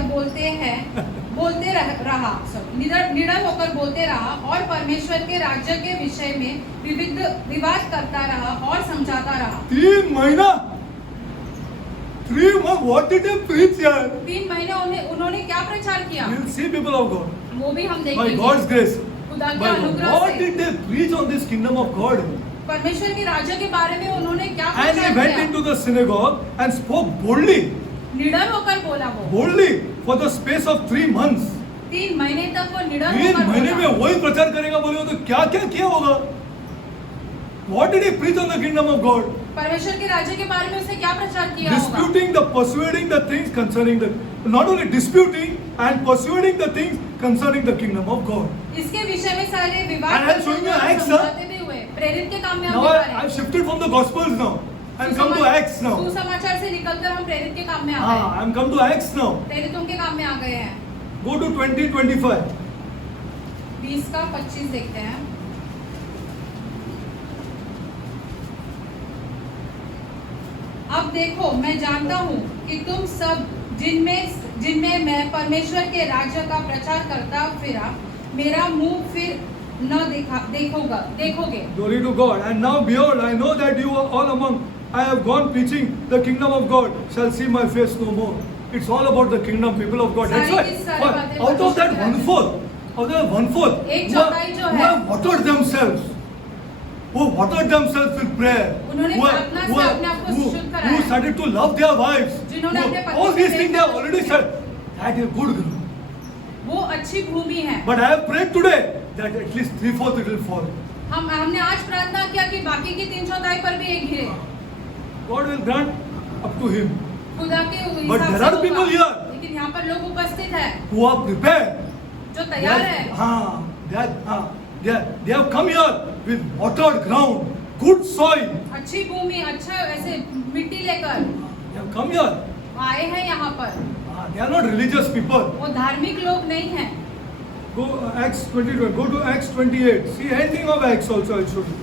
बोलते रहा और परमेश्वर के राज्य के विषय में विवाद करता रहा और समझाता रहा। 3 महीना. 3 months. What did they preach here? 3 महीने उन्होंने क्या प्रचार किया? We'll see, people of God. वो भी हम By देखेंगे। God's grace. खुदा के By God. अनुग्रह What से did they preach on this kingdom of God? परमेश्वर के राज्य के बारे में उन्होंने क्या And he प्रचार went किया? into the synagogue and spoke boldly, निडर होकर बोला वो। boldly for the space of 3 months. 3 महीने तक वो निडर 3 होकर महीने में बोला। वही प्रचार करेगा बोले तो क्या क्या किया होगा? What did he preach on the kingdom of God? परमेश्वर के राज्य के बारे में उसने क्या प्रचार किया होगा? Disputing the persuading the things concerning the, not only disputing and persuading the things concerning the kingdom of God. इसके विषय में सारे विवाद And I'm showing you और Acts, समझाते भी हुए। प्रेरित के काम में हम Now देख रहे I've हैं। shifted from the Gospels now. I'm come to Acts now. सुसमाचार से निकलकर हम प्रेरित के काम में आ Ah, गए। I'm come to Acts now. प्रेरितों के काम में आ गए हैं। Go to 20:25. 20 का 25 देखते हैं। अब देखो मैं जानता हूँ कि तुम सब जिनमें मैं परमेश्वर के राज्य का प्रचार करता फिरा मेरा मुंह फिर न देखोगे। Glory to God. And now behold, I know that you are all among. I have gone preaching the kingdom of God. Shall see my face no more. It's all about the kingdom, people of God. That's why out of that 1/4, out of that 1/4, एक चौथाई जो who है have watered themselves, who watered themselves with prayer, उन्होंने प्रार्थना से अपने आप को शुद्ध कराया। who started to love their wives, जिन्होंने अपने पति all से these things they have Prem already किया। said. That is good ground. वो अच्छी भूमि है। But I have prayed today that at least 3/4 it will fall. हमने आज प्रार्थना किया कि बाकी की 3/4 पर भी एक गिरे। God will grant up to him. खुदा के But हिसाब there से are होगा। people here लेकिन यहाँ पर लोग उपस्थित हैं who are prepared. जो तैयार है। They have come here with watered ground, good soil. अच्छी भूमि अच्छा ऐसे मिट्टी लेकर They have come here. आए हैं यहाँ पर। They are not religious people. वो धार्मिक लोग नहीं हैं। Go Acts 20. Go to Acts 28. See anything of Acts also I'll show you.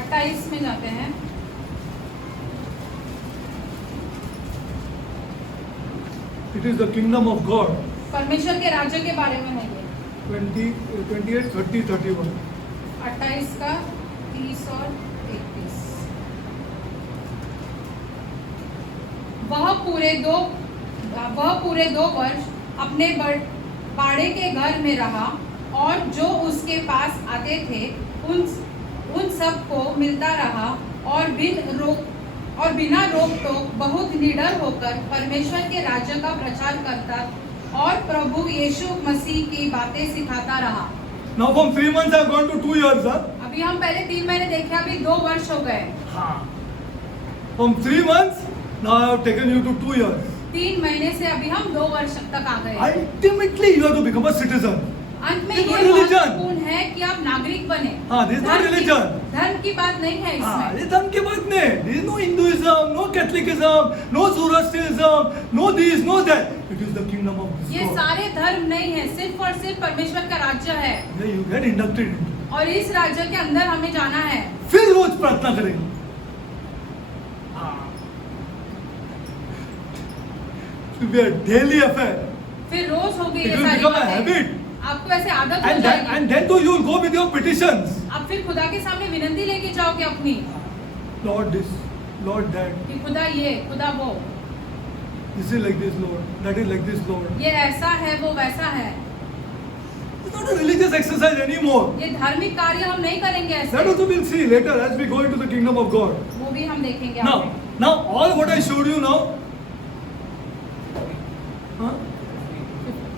28 में जाते हैं। It is the kingdom of God. परमेश्वर के राज्य के बारे में है ये। 28, 30, 31. 28 का 30 और 31। वह पूरे 2 वर्ष अपने बाड़े के घर में रहा और जो उसके पास आते थे उन सब को मिलता रहा और बिना रोक टोक बहुत निडर होकर परमेश्वर के राज्य का प्रचार करता और प्रभु यीशु मसीह की बातें सिखाता रहा। Now from 3 months I have gone to 2 years. अभी हम पहले 3 महीने देखे, अभी 2 वर्ष हो गए। From 3 months now I have taken you to 2 years. 3 महीने से अभी हम 2 वर्ष तक आ गए। Ultimately you have to become a citizen. अंत में This is ये not religion. महत्वपूर्ण है कि आप नागरिक बने। This is not religion. धर्म की बात नहीं है इसमें। ये धर्म की बात नहीं। There is no Hinduism, no Catholicism, no Zoroastrianism, no this, no that. It is the kingdom of this ये God. सारे धर्म नहीं है, सिर्फ और सिर्फ परमेश्वर का राज्य है There you get inducted into. और इस राज्य के अंदर हमें जाना है। फिर रोज प्रार्थना करेंगे। It will be a daily affair. फिर रोज होगी It ये will सारी become a बातें। habit. आपको ऐसे आदत हो And जाएगी। then too you will go with your petitions. आप फिर खुदा के सामने विनती लेके जाओगे अपनी Lord this, Lord that. कि खुदा ये, खुदा वो, This is like this, Lord. That is like this, Lord. ये ऐसा है वो वैसा है। It's not a religious exercise anymore. ये धार्मिक कार्य हम नहीं करेंगे That ऐसे। also we'll see later as we go into the kingdom of God. वो भी हम देखेंगे आगे। Now all what I showed you now,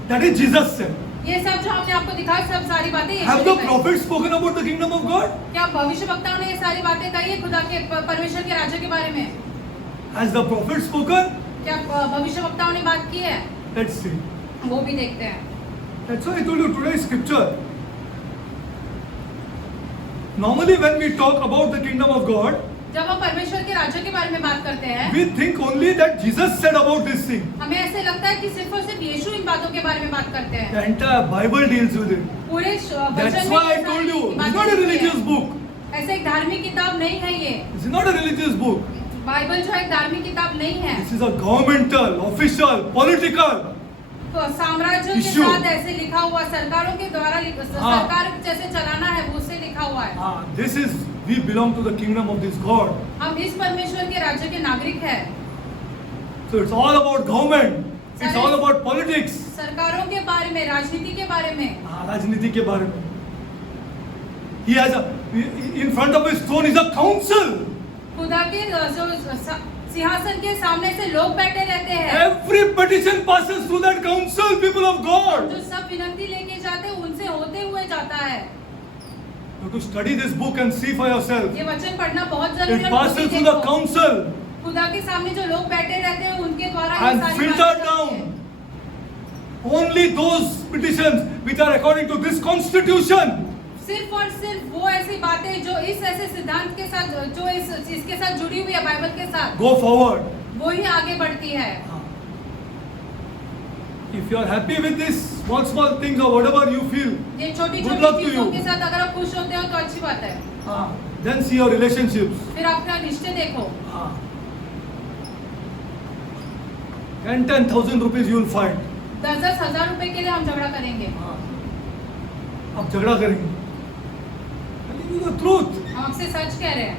that is Jesus said. ये सब जो हमने आपको दिखाया सब सारी बातें यीशु Have ने the कही। prophets spoken about the kingdom of God? क्या भविष्यवक्ताओं ने ये सारी बातें कही है खुदा के परमेश्वर के राज्य के बारे में? Has the prophets spoken? क्या भविष्यवक्ताओं ने बात की है? Let's see. वो भी देखते हैं। That's why I told you today's scripture. Normally when we talk about the kingdom of God, जब हम परमेश्वर के राज्य के बारे में बात करते हैं, we think only that Jesus said about this thing. हमें ऐसे लगता है कि सिर्फ और सिर्फ यीशु इन बातों के बारे में बात करते हैं। The entire Bible deals with it. पूरे That's वचन में why I ये told सारी you, it's बातें not a लिखी religious हैं। book. ऐसे एक धार्मिक किताब नहीं है ये। It's not a religious book. Bible जो है एक धार्मिक किताब नहीं है। This is a governmental, official, political. तो साम्राज्यों के Issue. साथ ऐसे लिखा हुआ, सरकारों के द्वारा हाँ। सरकार जैसे चलाना है वो उससे लिखा हुआ है। This is, we belong to the kingdom of this God. हम इस परमेश्वर के राज्य के नागरिक हैं। So it's all about government. It's all about politics. सरकारों के बारे में, राजनीति के बारे में। राजनीति के बारे में. He has a, in front of his throne is a council. खुदा के जो सिंहासन के सामने से लोग बैठे रहते हैं। Every petition passes through that council, people of God. जो सब विनती लेके जाते हैं उनसे होते हुए जाता है। You have to study this book and see for yourself. ये वचन पढ़ना बहुत जरूरी It है। passes through the council खुदा के सामने जो लोग बैठे रहते हैं उनके द्वारा ये and सारी filtered बातें होती हैं। down. Only those petitions which are according to this constitution. सिर्फ और सिर्फ वो ऐसी बातें जो इस ऐसे सिद्धांत के साथ जो इसके साथ जुड़ी हुई है बाइबल के साथ, Go forward. वो ही आगे बढ़ती है। If you are happy with this small things or whatever you feel, ये छोटी Good छोटी luck to चीजों you. के साथ अगर आप खुश होते हो तो अच्छी बात है। then see your relationships. फिर अपना रिश्ते देखो। 10,000 rupees you will find. 10,000 रुपए के लिए हम झगड़ा करेंगे। आप झगड़ा करेंगे. Telling you the truth. हम आपसे सच कह रहे हैं।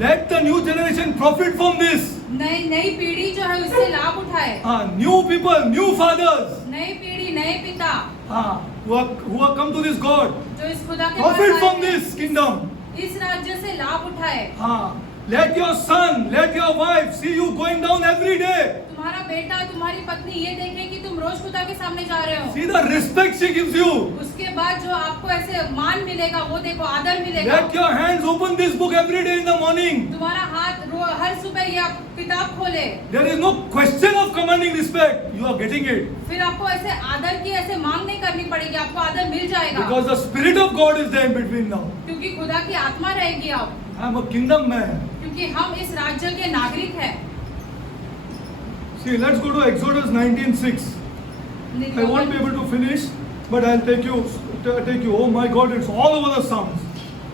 Let the new generation profit from this. नई पीढ़ी जो है उससे लाभ उठाए। New people, new fathers. नई पीढ़ी, नए पिता Who have come to this God. जो इस खुदा के पास Profit आए from हैं, this kingdom. इस राज्य से लाभ उठाए। Let your son, let your wife see you going down every day. तुम्हारा बेटा, तुम्हारी पत्नी ये देखे कि तुम रोज खुदा के सामने जा रहे हो। See the respect she gives you. उसके बाद जो आपको ऐसे मान मिलेगा वो देखो, आदर मिलेगा। Let your hands open this book every day in the morning. तुम्हारा हाथ हर सुबह ये आप किताब खोले। There is no question of commanding respect. You are getting it. फिर आपको ऐसे आदर की ऐसे मांग नहीं करनी पड़ेगी, आपको आदर मिल जाएगा। Because the Spirit of God is there in between now. क्योंकि खुदा की आत्मा रहेगी आप। I am a kingdom man. क्योंकि हम इस राज्य के नागरिक हैं। See, let's go to Exodus 19:6. I won't be able to finish, but I'll take you. Oh my God, it's all over the Psalms.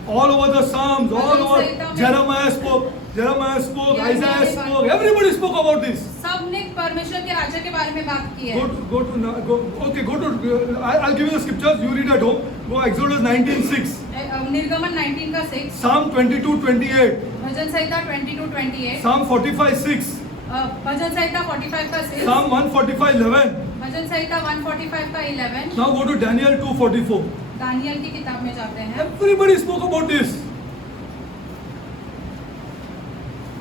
All over the Psalms, all over. Jeremiah spoke, Isaiah spoke. Everybody spoke about this. सबने परमेश्वर के राज्य के बारे में बात की है। I'll give you the scriptures. You read at home. Go Exodus 19:6. निर्गमन 19 का 6, Psalm 22:28. भजन संहिता 22-28, Psalm 45:6. भजन संहिता 45 का 6, Psalm 145:11. भजन संहिता 145 का 11। Now go to Daniel 2:44. Daniel की किताब में जाते हैं। Everybody spoke about this.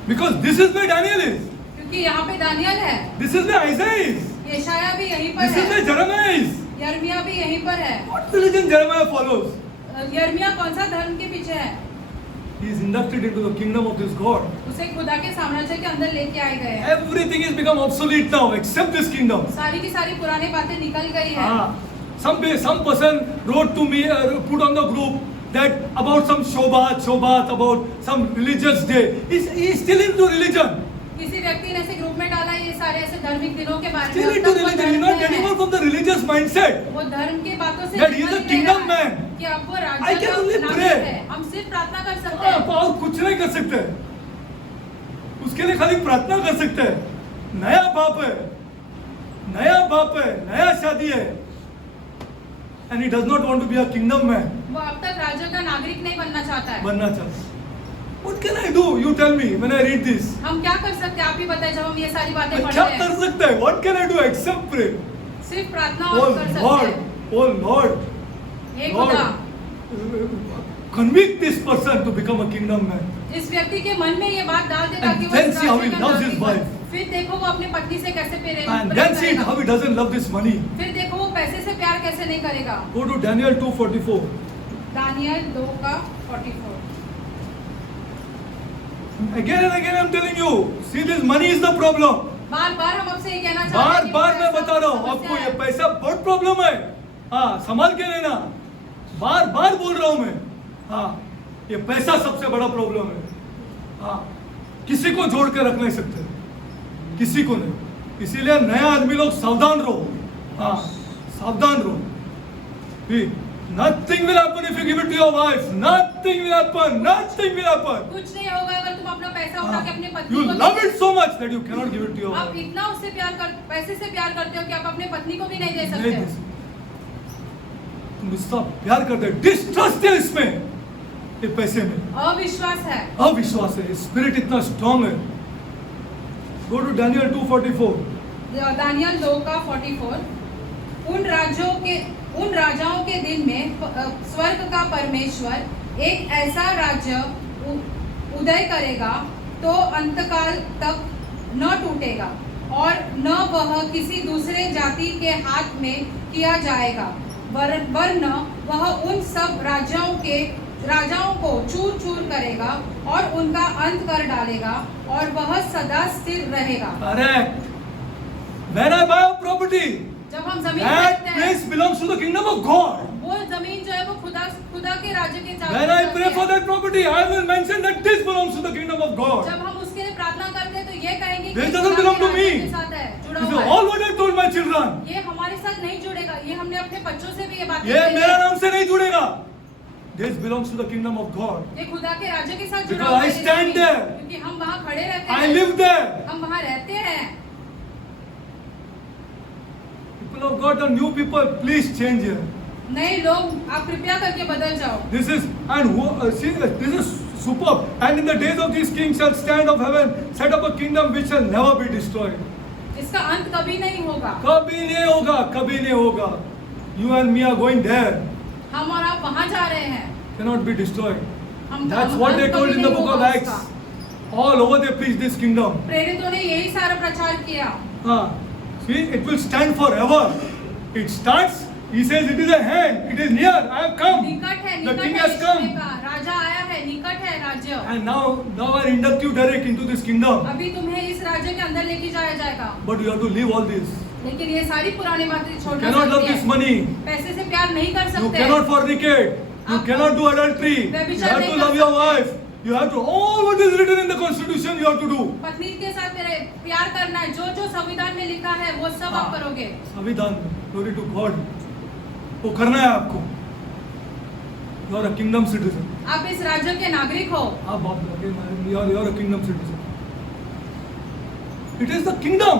Because this is where Daniel is. क्योंकि यहाँ पे दानियल है, This is where Isaiah is. यशाया भी यहीं पर This is है, where Jeremiah is. यर्मिया भी यहीं पर है। What religion Jeremiah follows? यर्मिया कौन सा धर्म के पीछे है? He is inducted into the kingdom of this God. उसे खुदा के साम्राज्य के अंदर लेके आए गए हैं। Everything has become obsolete now except this kingdom. सारी की सारी पुरानी बातें निकल गई है। Some person wrote to me, put on the group that about some Shobat, about some religious day. He's still into religion. किसी व्यक्ति ने ऐसे ग्रुप में डाला ये सारे ऐसे धार्मिक दिनों के बारे Still में। into religion. He's not getting out from the religious mindset. वो धर्म की बातों से That he is a निकल नहीं kingdom रहा है man. कि अब वो I राज्य can का only नागरिक pray. है। हम सिर्फ प्रार्थना कर सकते हैं। और कुछ नहीं कर सकते, उसके लिए खाली प्रार्थना कर सकते हैं। नया बाप है, नया शादी है, and he does not want to be a kingdom man. वो अब तक राज्य का नागरिक नहीं बनना चाहता है। बनना चाहता। What can I do? You tell me when I read this. हम क्या कर सकते हैं, आप ही बताएं जब हम ये सारी बातें पढ़ क्या रहे कर हैं। सकते हैं? What can I do except pray? सिर्फ प्रार्थना Oh और कर सकते Lord, हैं। oh Lord, हे Lord, खुदा, convict this person to become a kingdom man. इस व्यक्ति के मन में ये बात डाल दे ताकि And वो then इस see how राज्य he का loves नागरिक his बने। wife. फिर देखो वो अपने पत्नी से कैसे प्रेम And then see करेगा। how he doesn't love this money. फिर देखो वो पैसे से प्यार कैसे नहीं करेगा? Go to Daniel 2:44. Daniel 2:44। Again and again I'm telling you, see this money is the problem. बार बार हम आपसे ये कहना चाहते हैं कि बार मैं पैसा बता रहा हूँ समस्या आपको, है। ये पैसा बहुत प्रॉब्लम है। हाँ, संभाल के लेना। बार बोल रहा हूँ मैं। हाँ, ये पैसा सबसे बड़ा प्रॉब्लम है। हाँ, किसी को जोड़ के रख नहीं सकते, किसी को नहीं। इसीलिए नया आदमी लोग सावधान रहो। हाँ, सावधान रहो। Nothing will happen if you give it to your wife. Nothing will happen. Nothing will happen. कुछ नहीं होगा अगर तुम अपना पैसा उठा के अपने पत्नी You को love it so much that you cannot give it to your आप wife. इतना उससे पैसे से प्यार करते हो कि आप अपने पत्नी को भी नहीं दे नहीं सकते। दे सकते। तुम इसका प्यार करते हो, डिस्ट्रस्ट है इसमें, ये पैसे में अविश्वास है। अविश्वास है। स्पिरिट इतना स्ट्रांग है। Go to Daniel 2:44। दानियल 2:44। उन राजाओं के दिन में स्वर्ग का परमेश्वर एक ऐसा राज्य उदय करेगा तो अंतकाल तक न टूटेगा और न वह किसी दूसरे जाति के हाथ में किया जाएगा, वरन वह उन सब राजाओं को चूर चूर करेगा और उनका अंत कर डालेगा और वह सदा स्थिर रहेगा। Correct. When I buy a property, जब हम जमीन that खरीदते हैं, place belongs to the kingdom of God. वो जमीन जो है वो खुदा के राज्य के चारों When I तरफ pray है। for that property, I will mention that this belongs to the kingdom of God. जब हम उसके लिए प्रार्थना करते हैं तो ये कहेंगे This कि doesn't खुदा belong के to राज्य me. के साथ है, जुड़ा This is हुआ है। all what I told my children. ये हमारे साथ नहीं जुड़ेगा, ये हमने अपने बच्चों से भी ये बात ये मेरा नाम से नहीं जुड़ेगा। This belongs to the kingdom of God. ये खुदा के राज्य के साथ जुड़ा Because हुआ I है, stand there. क्योंकि हम वहाँ खड़े रहते I हैं, live there. हम वहाँ रहते हैं। People of God, the new people, please change here. नए लोग आप कृपया करके बदल जाओ। This is see, this is superb. And in the days of these kings shall stand of heaven, set up a kingdom which shall never be destroyed. इसका अंत कभी नहीं होगा। कभी नहीं होगा, कभी नहीं होगा. You and me are going there. हम और आप वहाँ जा रहे हैं। Cannot be destroyed. हम That's what they अंत told कभी in the नहीं book of होगा Acts. उसका। All over they preach this kingdom. प्रेरितों ने यही सारा प्रचार किया। See, it will stand forever. It starts. He says, it is a hand. It is near. I have come. निकट है, The निकट king है has ईश्वर come. का, राजा आया है, निकट है राज्य। And now I induct you direct into this kingdom. अभी तुम्हें इस राज्य के अंदर लेके जाया जाएगा। But you have to leave all this. लेकिन ये सारी पुरानी बातें You छोड़ना cannot love जरूरी this है। money. पैसे से प्यार नहीं कर You सकते। cannot fornicate. You आप cannot do adultery. You व्यभिचार have नहीं to कर love your सकते। wife. You have to all what is written in the constitution. You have to do. पत्नी के साथ मेरे प्यार करना है, जो संविधान में लिखा है वो सब आप करोगे। संविधान में glory to God. वो करना है आपको. You are a kingdom citizen. आप इस राज्य के नागरिक हो। आप बात करें, you are a kingdom citizen. It is the kingdom.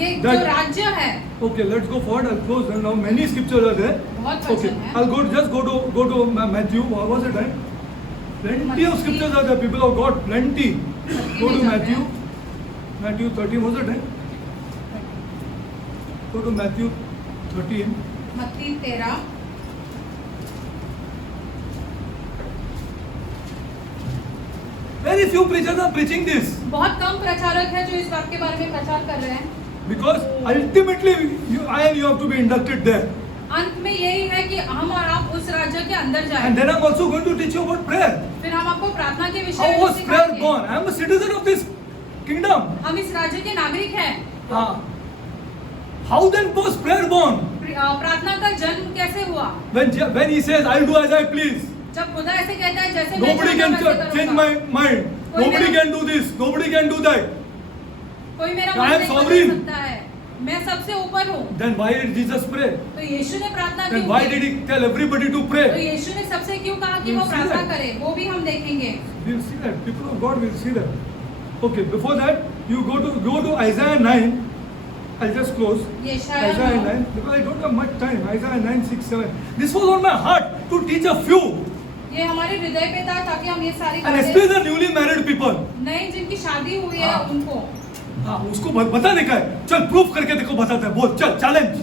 ये That- जो राज्य है, Okay, let's go forward. I'll close. Now many scriptures are there. बहुत Okay, वचन है। I'll go to Matthew. What was it, right? Plenty of scriptures are there. People of God, plenty. Go to Matthew. Matthew 13 was it, right? Go to Matthew 13. मत्ती 13। Very few preachers are preaching this बहुत कम प्रचारक है जो इस बात के बारे में प्रचार कर रहे हैं। because ultimately I and you have to be inducted there. अंत में यही है कि हम और आप उस राज्य के अंदर जाएं। And then I'm also going to teach you about prayer. फिर हम आपको प्रार्थना के विषय How में was prayer सिखाएंगे। born? I am a citizen of this kingdom. हम इस राज्य के नागरिक हैं। How then was prayer born? प्रार्थना का जन्म कैसे हुआ? When he says, I'll do as I please. जब खुदा ऐसे कहता है जैसे मैं Nobody चाहता can वैसे change करूंगा। my mind. Nobody can do this. Nobody can do that. कोई मेरा I मन am नहीं sovereign. बदल सकता है। मैं सबसे ऊपर हूँ। Then why did Jesus pray? तो यीशु ने प्रार्थना Then क्यों why की? did he tell everybody to तो pray? यीशु ने सबसे क्यों कहा कि We'll वो see प्रार्थना that. करे? वो भी हम देखेंगे। We'll see that. People of God will see that. Okay, before that, you go to Isaiah 9. I'll just close. यशायाह Isaiah 9, because I don't have much time. Isaiah 9, 6, 7. This was on my heart to teach a few. ये हमारे हृदय पे था ताकि हम ये सारी And especially the newly married people. नई जिनकी शादी हुई है हाँ। उनको हाँ, उसको बताने का है. चल प्रूफ करके देखो बताते हैं. बोल चल चैलेंज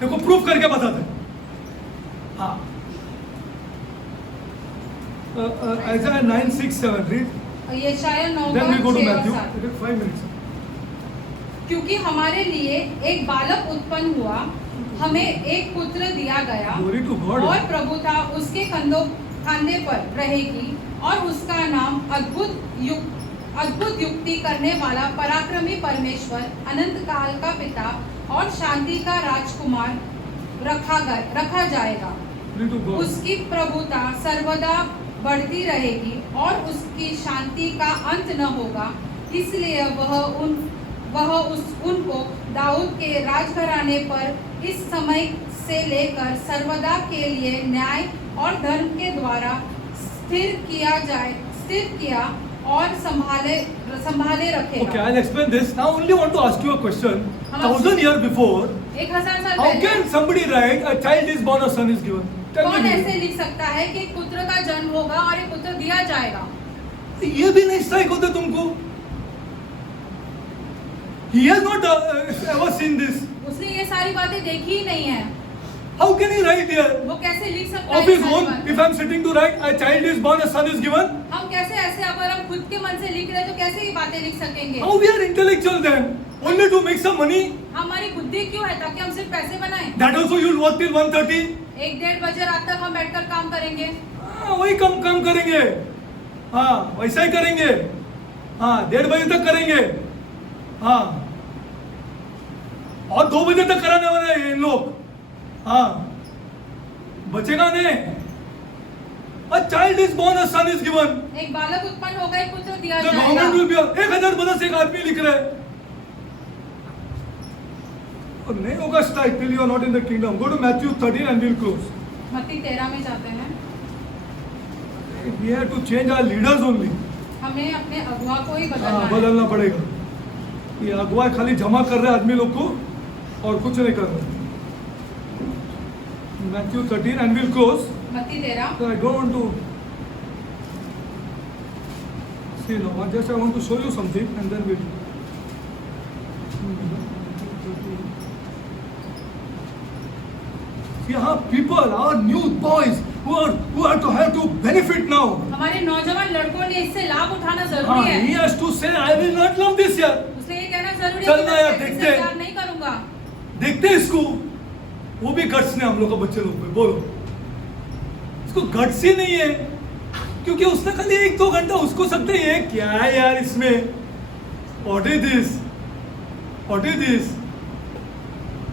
देखो प्रूफ करके बताते हैं. हाँ. Isaiah 9, 6, 7. Read. यशायाह 9 Then we go to 6 और Matthew. 7। It is 5 minutes. क्योंकि हमारे लिए एक बालक उत्पन्न हुआ, हमें एक पुत्र दिया गया, Glory to God. और प्रभुता उसके कंधे पर रहेगी, और उसका नाम अद्भुत युक्ति करने वाला, पराक्रमी परमेश्वर, अनंत काल का पिता और शांति का राजकुमार रखा जाएगा। Glory to God. उसकी प्रभुता सर्वदा बढ़ती रहेगी और उसकी शांति का अंत न होगा। इसलिए उनको दाऊद के राजघराने पर इस समय से लेकर सर्वदा के लिए न्याय और धर्म के द्वारा स्थिर किया और संभाले रखेगा। Okay, I'll explain this. Now only want to ask you a question. 1000 years before, 1000 साल how पहले can somebody write a child is born, a son is given? Tell कौन me. ऐसे लिख सकता है कि एक पुत्र का जन्म होगा और एक पुत्र दिया जाएगा? ये भी नहीं स्ट्राइक होता तुमको? He has not ever seen this. उसने ये सारी बातें देखी ही नहीं है। How can he write here? वो कैसे लिख सकता Of है ये his सारी own, बातें? if I'm sitting to write, a child is born, a son is given. हम कैसे ऐसे, अगर हम खुद के मन से लिख रहे हैं तो कैसे ये बातें लिख सकेंगे? How we are intellectual then? Only to make some money? हमारी बुद्धि क्यों है? ताकि हम सिर्फ पैसे बनाएं। That also you'll work till 1:30? 1-1:30 बजे रात तक हम बैठकर काम करेंगे। हाँ, वही काम करेंगे। हाँ, वैसा ही करेंगे। हाँ, 1:30 बजे तक करेंगे। हाँ, और 2 बजे तक कराने वाले हैं ये लोग। हाँ, बचेगा नहीं। A child is born, a son is given. एक बालक उत्पन्न होगा, एक पुत्र दिया The जाएगा। government will be 1000 बरस एक आदमी लिख रहा है। और नहीं होगा strike till you are not in the kingdom. Go to Matthew 13 and we'll close. मत्ती 13 में जाते हैं। We have to change our leaders only. हमें अपने अगुवा को ही हाँ, बदलना है। बदलना पड़ेगा। ये अगुवा खाली जमा कर रहे हैं आदमी लोग को और कुछ नहीं कर रहे। Matthew 13 and we'll close. मत्ती 13। So I don't want to see now. I want to show you something and then we'll. यहाँ people, our new boys who are to have to benefit now. हमारे नौजवान लड़कों ने इससे लाभ उठाना हाँ, जरूरी है। he has to say I will not love this year. उसे ये कहना जरूरी है चलना कि यार, मैं देखते इससे हैं। प्यार नहीं करूंगा। देखते हैं इसको, वो भी गट्स ने हम लोग का बच्चे लोग पे बोलो, इसको गट्स ही नहीं है क्योंकि उसने खाली 1-2 घंटा उसको सकते ये क्या है यार इसमें, what is this,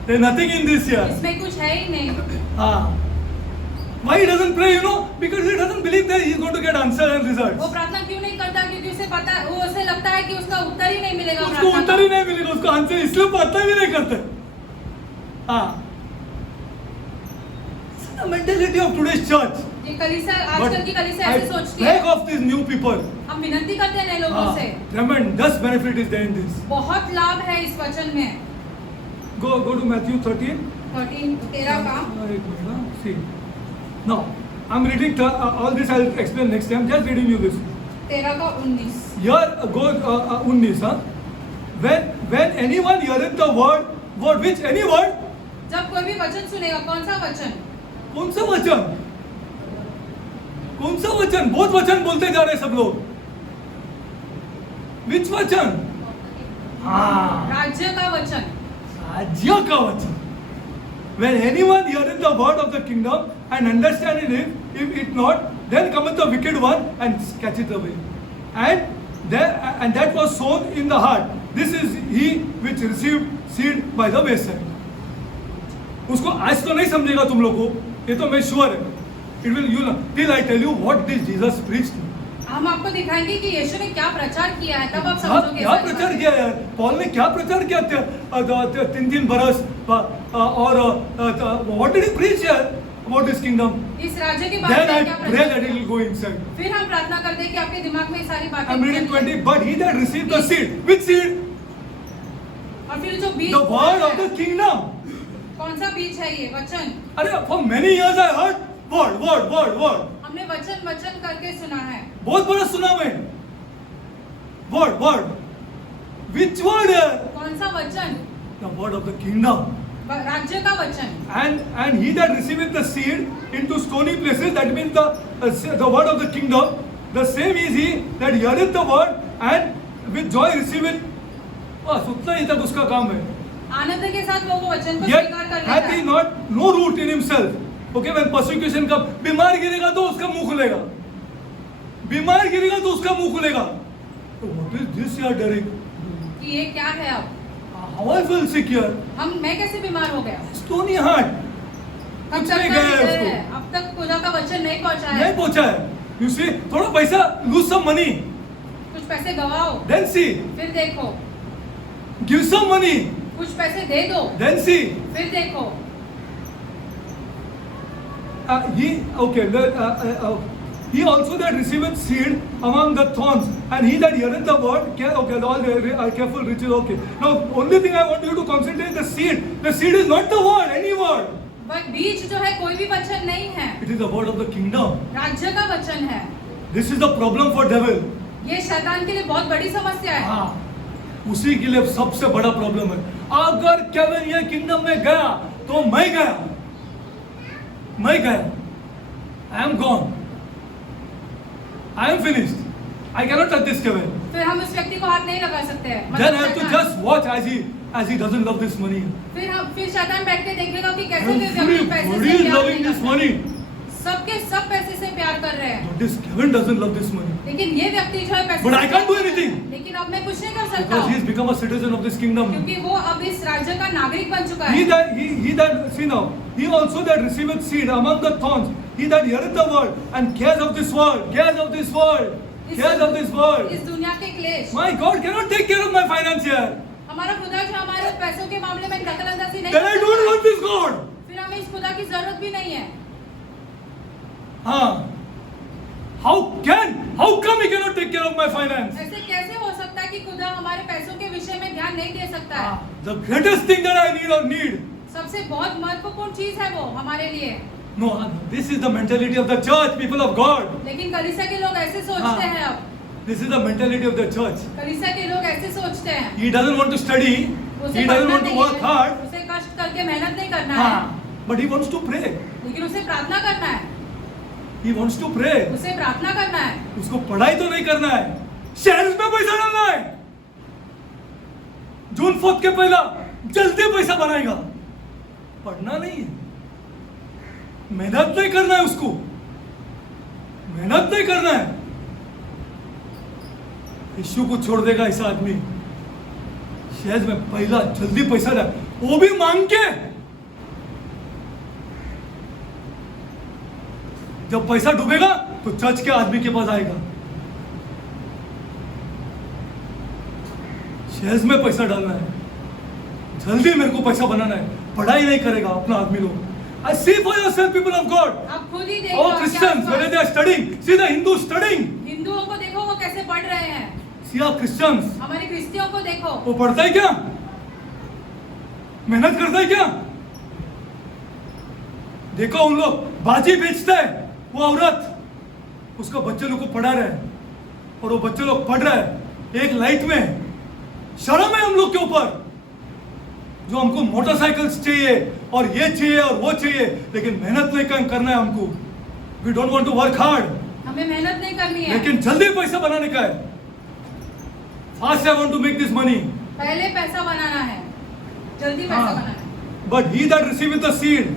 there's nothing in this यार। इसमें कुछ है ही नहीं। हाँ, why he doesn't pray, you know, because he doesn't believe that he is going to get answer and वो results। प्रार्थना क्यों नहीं करता? क्योंकि उसे पता, वो उसे लगता है कि उसका उत्तर ही नहीं मिलेगा उसको प्रार्थना उत्तर का। ही नहीं मिलेगा, उसको आंसर, इसलिए प्रार्थना भी नहीं करते। हाँ, the mentality of today's church। ये कलीसिया, आजकल की कलीसिया I ऐसे सोचती है। beg of these new people। हम विनती करते हैं नए लोगों से। Tremendous benefit is there in this। बहुत लाभ है इस वचन में। Go to Matthew 13। 13 का। एक मिनट ना, see। Now, I'm reading all this. I'll explain next time. Just reading you this। 13 का 19। Here go 19 हाँ। When anyone heareth the word which any word? जब कोई भी वचन सुनेगा, कौन सा वचन? कौन सा वचन? कौन सा वचन? बहुत वचन बोलते जा रहे हैं सब लोग। Which वचन? हाँ, राज्य का वचन। राज्य का वचन। When anyone heareth the word of the kingdom and understandeth it, if it not, then cometh the wicked one and catcheth away. And that was sown in the heart. This is he which received seed by the wayside. उसको आज तो नहीं समझेगा तुम लोग को, ये तो मैं श्योर है। It will you till I tell you what did Jesus preached. हम आपको दिखाएंगे कि यीशु ने क्या प्रचार किया है, तब आप क्या समझोगे। क्या प्रचार किया यार, पॉल ने क्या प्रचार किया था 3 बरस और what did he preach here about this kingdom? इस राज्य के बारे Then I में क्या pray प्रचार that it किया? will go inside। फिर हम प्रार्थना करते हैं कि आपके दिमाग में ये सारी बातें I'm reading 20, but he that received the seed, which seed? और फिर जो बीज The word of the kingdom। कौन सा बीज है ये? वचन। अरे for many years I heard word। हमने वचन करके सुना है। बहुत बड़ा सुना मैं, word। Which word है? कौन सा वचन? The word of the kingdom। राज्य का वचन। And he that receiveth the seed into stony places, that means the word of the kingdom, the same is he that heareth the word and with joy receiveth बस उतना ही तक उसका काम है. आनंद के साथ वो वचन को Yet स्वीकार कर लेता hath he है। not no root in himself. Okay, when persecution का बीमार गिरेगा तो उसका मुंह खुलेगा. बीमार गिरेगा तो उसका मुंह खुलेगा. So what is this you are doing? कि ये क्या है अब? How I feel sick here? मैं कैसे बीमार हो गया? Stony heart. अब कुछ तक नहीं गया है है, उसको. अब तक खुदा का वचन नहीं पहुंचा है। नहीं पहुंचा है. You see, थोड़ा पैसा lose some money. कुछ पैसे गवाओ, Then see, फिर देखो। give some money. कुछ पैसे दे दो, Then see. फिर देखो। He also that receiveth seed among the thorns, and he that heareth the word, all the careful riches. Okay. Now, only thing I want you to concentrate the seed. The seed is not the word, any word. But बीज जो है कोई भी वचन नहीं है, It is the word of the kingdom. राज्य का वचन है। This is the problem for devil. ये शैतान के लिए बहुत बड़ी समस्या है। हाँ, उसी के लिए सबसे बड़ा प्रॉब्लम है। अगर केविन ये किंगडम में गया तो मैं गया, I am gone, I am finished, I cannot touch this Kevin. फिर हम उस व्यक्ति को हाथ नहीं लगा सकते हैं। Then I have to just watch as he doesn't love this money. फिर शैतान बैठ के देखेगा कि कैसे वे Everybody व्यक्ति पैसे से is प्यार loving नहीं this करते। money, सबके सब पैसे से प्यार कर रहे हैं, but this Kevin doesn't love this money लेकिन ये व्यक्ति जो है पैसे But से I can't do प्यार करता है। anything. लेकिन अब मैं कुछ नहीं कर सकता because he हूँ, has become a citizen of this kingdom. क्योंकि वो अब इस राज्य का नागरिक बन चुका He है। that see now, he also that receiveth seed among the thorns, he that heareth the word and cares of this world. इस दुनिया के क्लेश, My God cannot take care of my finance here. हमारा खुदा जो हमारे पैसों के मामले में दखलंदाजी नहीं Then I कर don't सकता want this God. फिर हमें इस खुदा की जरूरत भी नहीं है। हाँ. How come he cannot take care of my finance? ऐसे कैसे हो सकता है कि खुदा हमारे पैसों के विषय में ध्यान नहीं दे सकता है? The greatest thing that I need. सबसे बहुत महत्वपूर्ण चीज है वो हमारे लिए। No, this is the mentality of the church, people of God. लेकिन कलीसिया के लोग ऐसे सोचते हैं अब। This is the mentality of the church. कलीसिया के लोग ऐसे सोचते हैं। He doesn't want to study. उसे He doesn't पढ़ना want to नहीं work है, hard. उसे कष्ट करके मेहनत नहीं करना है, But he wants to pray. लेकिन उसे प्रार्थना करना है। He wants to pray. उसे प्रार्थना करना है। उसको पढ़ाई तो नहीं करना है, शेयर्स में पैसा डालना है। जून 4 के पहला जल्दी पैसा बनाएगा, पढ़ना नहीं है, मेहनत नहीं करना है, उसको मेहनत नहीं करना है। यीशु को छोड़ देगा ऐसा आदमी, शेयर्स में पहला जल्दी पैसा डाल, वो भी मांग के। जब पैसा डूबेगा तो चर्च के आदमी के पास आएगा, शेयर्स में पैसा डालना है, जल्दी मेरे को पैसा बनाना है, पढ़ाई नहीं करेगा अपना आदमी लोग। I see for yourself, people of God. आप खुद ही देखो। Oh Christians, when they are studying, see the Hindus studying. हिंदुओं को देखो वो कैसे पढ़ रहे हैं। See our Christians, हमारे क्रिस्तियों को देखो, वो पढ़ता है क्या? मेहनत करता है क्या? देखो उन लोग बाजी बेचता है, वो औरत उसका बच्चे लोग को पढ़ा रहे हैं, और वो बच्चे लोग पढ़ रहे हैं एक लाइट में। शर्म है हम लोग के ऊपर, जो हमको मोटरसाइकिल्स चाहिए और ये चाहिए और वो चाहिए, लेकिन मेहनत नहीं करना है हमको। We don't want to work hard, हमें मेहनत नहीं करनी है, लेकिन जल्दी पैसा बनाने का है। Fast I want to make this money, पहले पैसा बनाना है, जल्दी पैसा बनाना है। But he that receiveth the seed,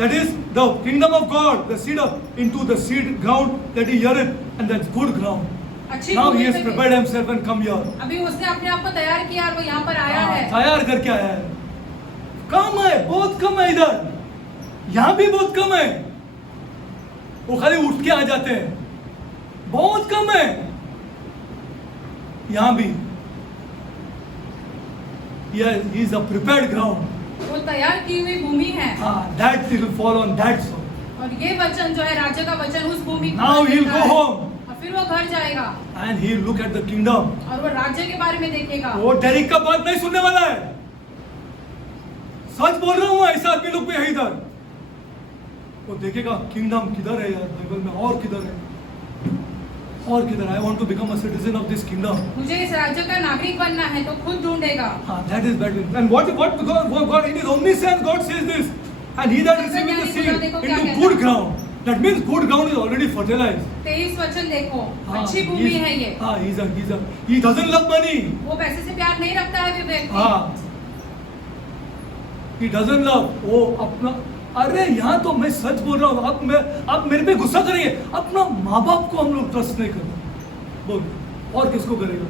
that is the kingdom of God, the seed into the seed ground that he heareth, and that's good ground. अच्छी Now he Bhumi has पे prepared himself and come here. अभी उसने अपने आप को तैयार किया और वो यहाँ पर आया है। तैयार करके आया है। कम है, बहुत कम है इधर, यहाँ भी बहुत कम है। वो खाली उठ के आ जाते हैं, बहुत कम है यहाँ भी। He is a prepared ground. वो तैयार की हुई भूमि है। That will fall on that soil. और ये वचन जो है राज्य का वचन उस भूमि Now he will go home और फिर वो घर जाएगा and he will look at the kingdom. और वो राज्य के बारे में देखेगा। वो डेरिक का बात नहीं सुनने वाला है, सच बोल रहा हूँ। ऐसा आदमी लोग भी है इधर, वो देखेगा किंगडम किधर है यार बाइबल में, और किधर है, और किधर। I want to become a citizen of this kingdom. मुझे इस राज्य का नागरिक बनना है, तो खुद ढूंढेगा। That is bad. And what God in His omniscience God says this, and he that receiveth the seed into good ground, That means good ground is already fertilized. 23 वचन देखो, हाँ, अच्छी भूमि है ये। he doesn't love money. वो पैसे से प्यार नहीं रखता है व्यक्ति। हाँ, he doesn't love, वो अपना, अरे यहाँ तो मैं सच बोल रहा हूँ, आप मेरे पे गुस्सा करेंगे, अपना माँ बाप को हम लोग ट्रस्ट नहीं करते, बोल, और किसको करेगा?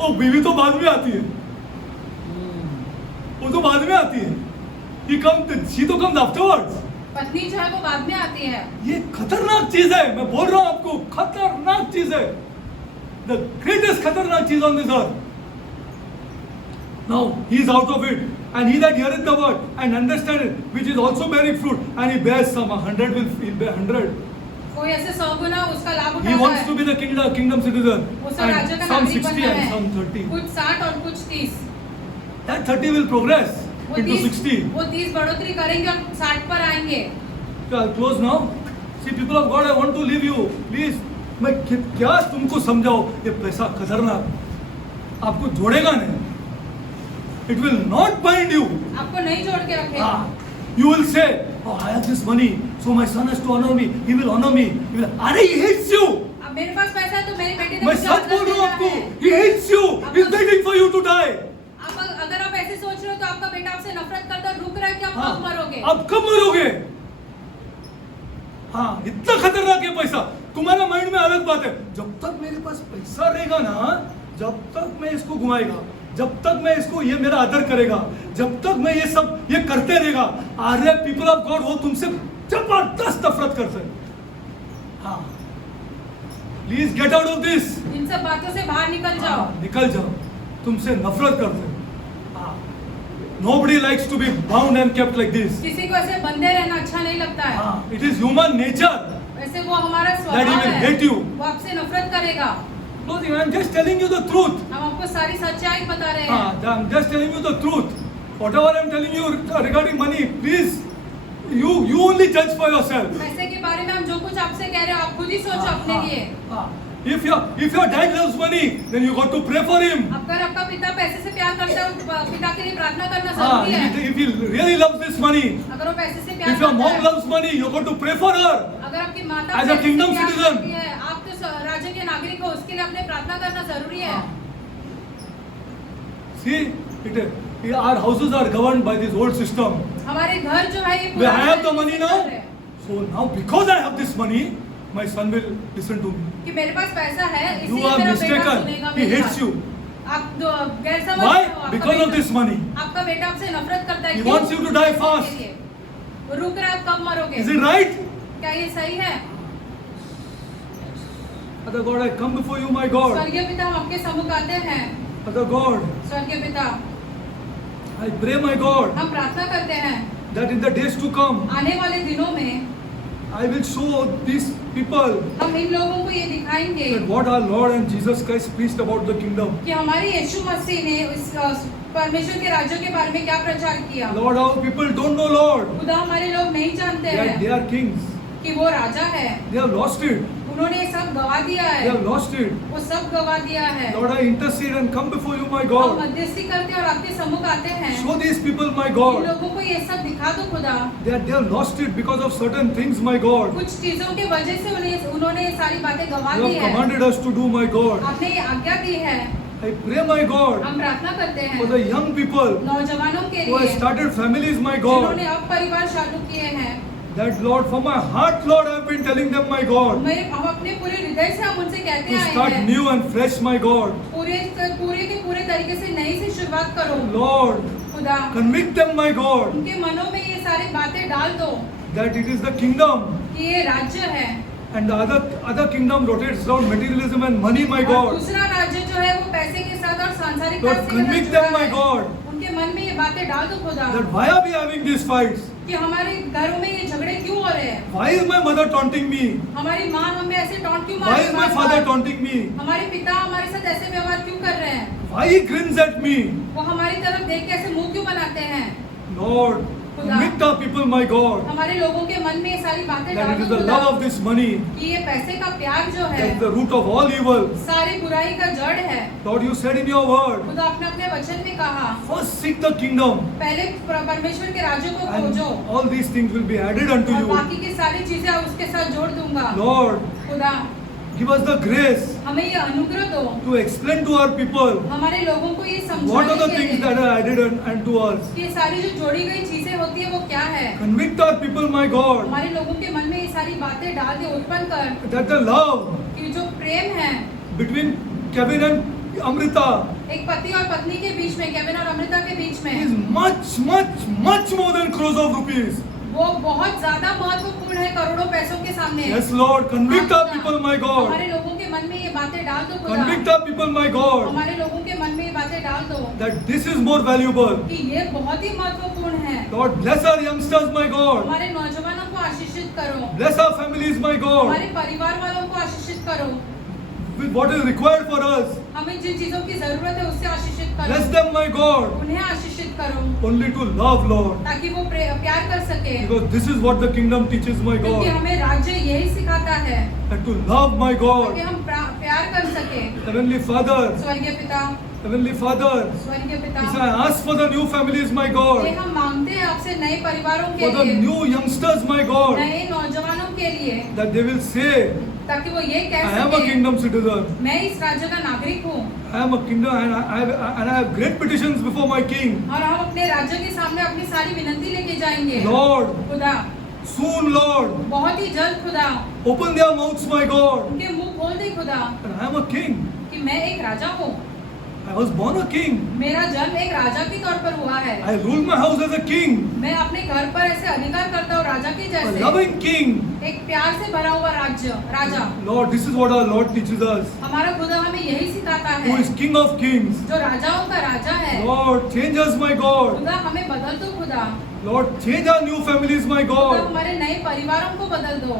ओ बीवी तो बाद में आती है, वो तो बाद में आती है, she तो comes afterwards. पत्नी जो है वो बाद में आती है। ये खतरनाक चीज है, मैं बोल रहा हूँ आपको, खतरनाक चीज है, the greatest खतरनाक चीज on this earth. Now he is out of it, and he that heareth the word and understand it, which is also bearing fruit, and he bears some 100 will bear 100. कोई ऐसे 100 गुना उसका लाभ He उठाता wants है। to be the kingdom citizen, उसे राज्य का and some नागरिक 60 बनना and है। some 30. कुछ 60 और कुछ 30। That 30 will progress वो into 30 60. वो 30 बढ़ोतरी करेंगे और 60 पर आएंगे। So I'll close now. See, people of God, I want to leave you. Please, मैं क्या तुमको समझाओ, ये पैसा खतरनाक, आपको जोड़ेगा नहीं. It will not bind you. आपको नहीं जोड़ के रखेगा। You will say, oh, I have this money, so my son has to honor me. He will honor me. He will. अरे, he hates you. अब मेरे पास पैसा है तो मेरी बेटी ने मैं मुझे सच आदर बोल रहा हूँ देना आपको. है। He hates you. He's waiting for you to die. अब अगर आप ऐसे सोच रहे हो तो आपका बेटा आपसे नफरत करता है, रुक रहा है कि आप कब मरोगे। आप कब मरोगे? हाँ, इतना खतरनाक है पैसा. तुम्हारा माइंड में अलग बात है. जब तक मेरे पास पैसा रहेगा ना, जब तक मैं इसको घुमाएगा, जब तक मैं इसको, ये मेरा आदर करेगा, जब तक मैं ये सब ये करते रहेगा, अरे पीपल ऑफ गॉड, वो तुमसे जबरदस्त नफरत करते हैं. हाँ, please get out of this. इन सब बातों से बाहर निकल जाओ। निकल जाओ, तुमसे नफरत करते हैं. Nobody likes to be bound and kept like this. किसी को ऐसे बंधे रहना अच्छा नहीं लगता है। It is human nature. वैसे वो हमारा That he स्वभाव will है। hate you. वो आपसे नफरत करेगा। No, I am just telling you the truth. हम आपको सारी सच्चाई बता रहे हैं। I am just telling you the truth. Whatever I am telling you regarding money, please, you only judge for yourself. पैसे के बारे में हम जो कुछ आपसे कह रहे हैं, आप खुद ही सोचो अपने लिए। If your dad loves money, then you got to pray for him. अगर आपका पिता पैसे से प्यार करता है, पिता के लिए प्रार्थना करना जरूरी है। If he really loves this money, अगर वो पैसे से प्यार if your करता mom है, loves money, you got to pray for her. अगर आपकी माता As a पैसे से kingdom प्यार citizen. करती है, आप तो राज्य के नागरिक हो, उसके लिए अपने प्रार्थना करना जरूरी है। See, our houses are governed by this old system. हमारे घर जो है ये Where I have the पुराने money तरीके से now, चल रहे हैं। so now because I have this money, my son will listen to me. कि मेरे पास पैसा है, You इसलिए are मेरा बेटा mistaken. सुनेगा He मेरी hates बात। you. आप गैर समझ Why? रहे हो, आपका Because of बेटा- this money. आपका बेटा आपसे नफरत करता है। He क्यों? wants you to die पैसे fast. के लिए। वो रुक रहा है, आप कब मरोगे? Is it right? क्या ये सही है? Other God, I come before you, my God. स्वर्गीय पिता, हम आपके सम्मुख आते हैं। Other God, स्वर्गीय पिता, I pray, my God, हम प्रार्थना करते हैं that in the days to come, आने वाले दिनों में I will show these people हम इन लोगों को ये दिखाएंगे that what our Lord and Jesus Christ preached about the kingdom. कि हमारे यीशु मसीह ने इस परमेश्वर के राज्य के बारे में क्या प्रचार किया। Lord, our people don't know, Lord. खुदा हमारे लोग नहीं जानते They हैं are kings. कि वो राजा है। They have lost it. उन्होंने ये सब गवा दिया They है, have lost it. वो सब गवा दिया है। Lord, I intercede and come before you, my हम God. मध्यस्थी करते हैं और आपके सम्मुख आते हैं। Show these people, my in God, लोगों को ये सब दिखा दो खुदा। that they have lost it because of certain things, my God. कुछ चीजों के वजह से उन्होंने ये सारी बातें गवा You दी have है। commanded us to do, my God. आपने ये आज्ञा दी है। I pray, my God, हम प्रार्थना करते for the हैं young people नौजवानों के who have लिए started families, my God. जिन्होंने अब परिवार चालू किए हैं। That, Lord, from my heart, Lord, I have been telling them, my God, हम अपने पूरे हृदय से हम उनसे कहते to आए start हैं, new and fresh, my God. पूरे के पूरे तरीके से नई से शुरुआत करो Lord, खुदा। convict them, my God, उनके मनों में ये सारी बातें डाल दो that it is the kingdom कि ये राज्य है and the other kingdom rotates around materialism and money, my और God. दूसरा राज्य जो है वो पैसे के साथ और सांसारिकता Lord, से convict जुड़ा them, my है। God, उनके मन में ये बातें डाल दो खुदा that why are we having these fights? कि हमारे घरों में ये झगड़े क्यों हो रहे हैं। Why is my mother taunting me? हमारी माँ हमें ऐसे टॉन्ट क्यों मार Why रही is है my बार-बार? father taunting me? हमारे पिता हमारे साथ ऐसे व्यवहार क्यों कर रहे हैं। Why he grins at me? वो हमारी तरफ देख के ऐसे मुंह क्यों बनाते हैं। Lord, Convict our people, my God, हमारे लोगों के मन में ये सारी बातें that डाल it is दो the खुदा love of this money कि ये पैसे का प्यार जो है that is the root of all evil. सारी बुराई का जड़ है। Lord, you said in your word, खुदा आपने अपने वचन में कहा first seek the kingdom, पहले परमेश्वर के राज्य को and खोजो all these things will be added unto और you. बाकी की सारी चीजें उसके साथ जोड़ दूंगा। Lord, खुदा give us the grace हमें ये अनुग्रह दो to explain to our people हमारे लोगों को ये what are समझाने the के things लिए that are added unto us. कि ये सारी जो जोड़ी गई चीजें होती है वो क्या है। Convict our people, my God, हमारे लोगों के मन में ये सारी बातें डाल दे, उत्पन्न कर that the love कि जो प्रेम है between Kevin and Amrita एक पति और पत्नी के बीच में, केविन और अमृता के बीच में is much more than crores of rupees. वो बहुत ज्यादा महत्वपूर्ण है करोड़ों पैसों के सामने। Yes, Lord, convict our people, my God. हमारे लोगों के मन में ये बातें डाल दो खुदा। Convict our people, my God, हमारे लोगों के मन में ये बातें डाल दो that this is more valuable. कि ये बहुत ही महत्वपूर्ण है। Lord, bless our youngsters, my God. हमारे नौजवानों को आशीषित करो, Bless our families, my God, हमारे परिवार वालों को आशीषित करो, with what is required for us. हमें जिन चीजों की जरूरत है उससे आशीषित करो, Bless them, my God, उन्हें आशीषित करो only to love, Lord, ताकि वो प्यार कर सके। because this is what the kingdom teaches, my क्योंकि God, हमें राज्य यही सिखाता है and to love, my कि God. हम प्यार कर सके। Heavenly Father, स्वर्गीय पिता, Heavenly Father, स्वर्गीय पिता, as I ask for the new families, my ये God, हम मांगते हैं आपसे नए परिवारों के for the लिए, new youngsters, my God, नए नौजवानों के लिए, that they will say, ताकि वो ये I कह am a सके kingdom citizen. मैं इस राज्य का नागरिक हूँ I am a kingdom and I have great petitions before my king. और हम अपने राज्य के सामने अपनी सारी विनती लेके जाएंगे। Lord, खुदा soon, Lord, बहुत ही जल्द खुदा open their mouths, my God. उनके मुंह खोल दे खुदा And I am a king. कि मैं एक राजा हूँ, I was born a king. मेरा जन्म एक राजा के तौर पर हुआ है, I rule my house as a king, मैं अपने घर पर ऐसे अधिकार करता हूँ राजा के a जैसे, loving king. एक प्यार से भरा हुआ राजा। Lord, this is what our Lord teaches us, हमारा खुदा हमें यही सिखाता who है is King of kings. जो राजाओं का राजा है। Lord, change us, my God. खुदा हमें बदल दो खुदा, Lord, change our new families, my खुदा God. हमारे नए परिवारों को बदल दो।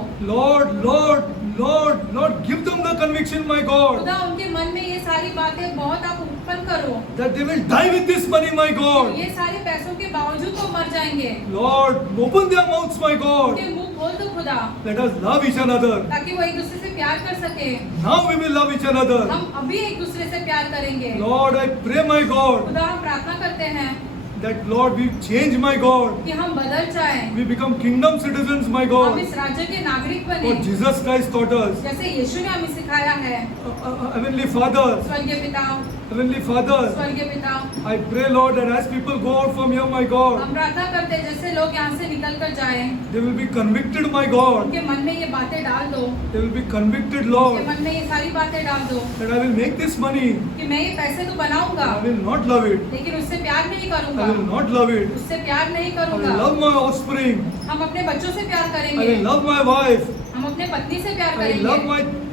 Lord, give them the conviction, my God, खुदा उनके मन में ये सारी बातें बहुत आप उत्पन्न करो, that they will die with this money, my God. ये सारे पैसों के बावजूद वो मर जाएंगे। Lord, open their mouths, my God. उनके मुंह खोल दो खुदा Let us love each another. ताकि वो एक दूसरे से प्यार कर सके। Now we will love each another. हम अभी एक दूसरे से प्यार करेंगे। Lord, I pray, my God, खुदा हम प्रार्थना करते हैं that Lord, we change, my God. कि हम बदल जाएं, We become kingdom citizens, my हम God. इस राज्य के नागरिक बने What Jesus Christ taught us. जैसे यीशु ने हमें सिखाया है। Heavenly Father, स्वर्गीय पिता, Heavenly Father, स्वर्गीय पिता, I pray, Lord, that as people go out from here, my God, हम प्रार्थना करते हैं जैसे लोग यहाँ से निकल कर जाएं, they will be convicted, my God. उनके मन में ये बातें डाल दो, They will be convicted, उनके Lord, मन में ये सारी बातें डाल दो that I will make this money. कि मैं ये पैसे तो बनाऊंगा I will not love it. लेकिन उससे प्यार नहीं I करूंगा, will not love it. उससे प्यार नहीं I will करूंगा। love my offspring. हम अपने बच्चों से प्यार I करेंगे, will love my wife. हम अपने पत्नी से प्यार I will करेंगे,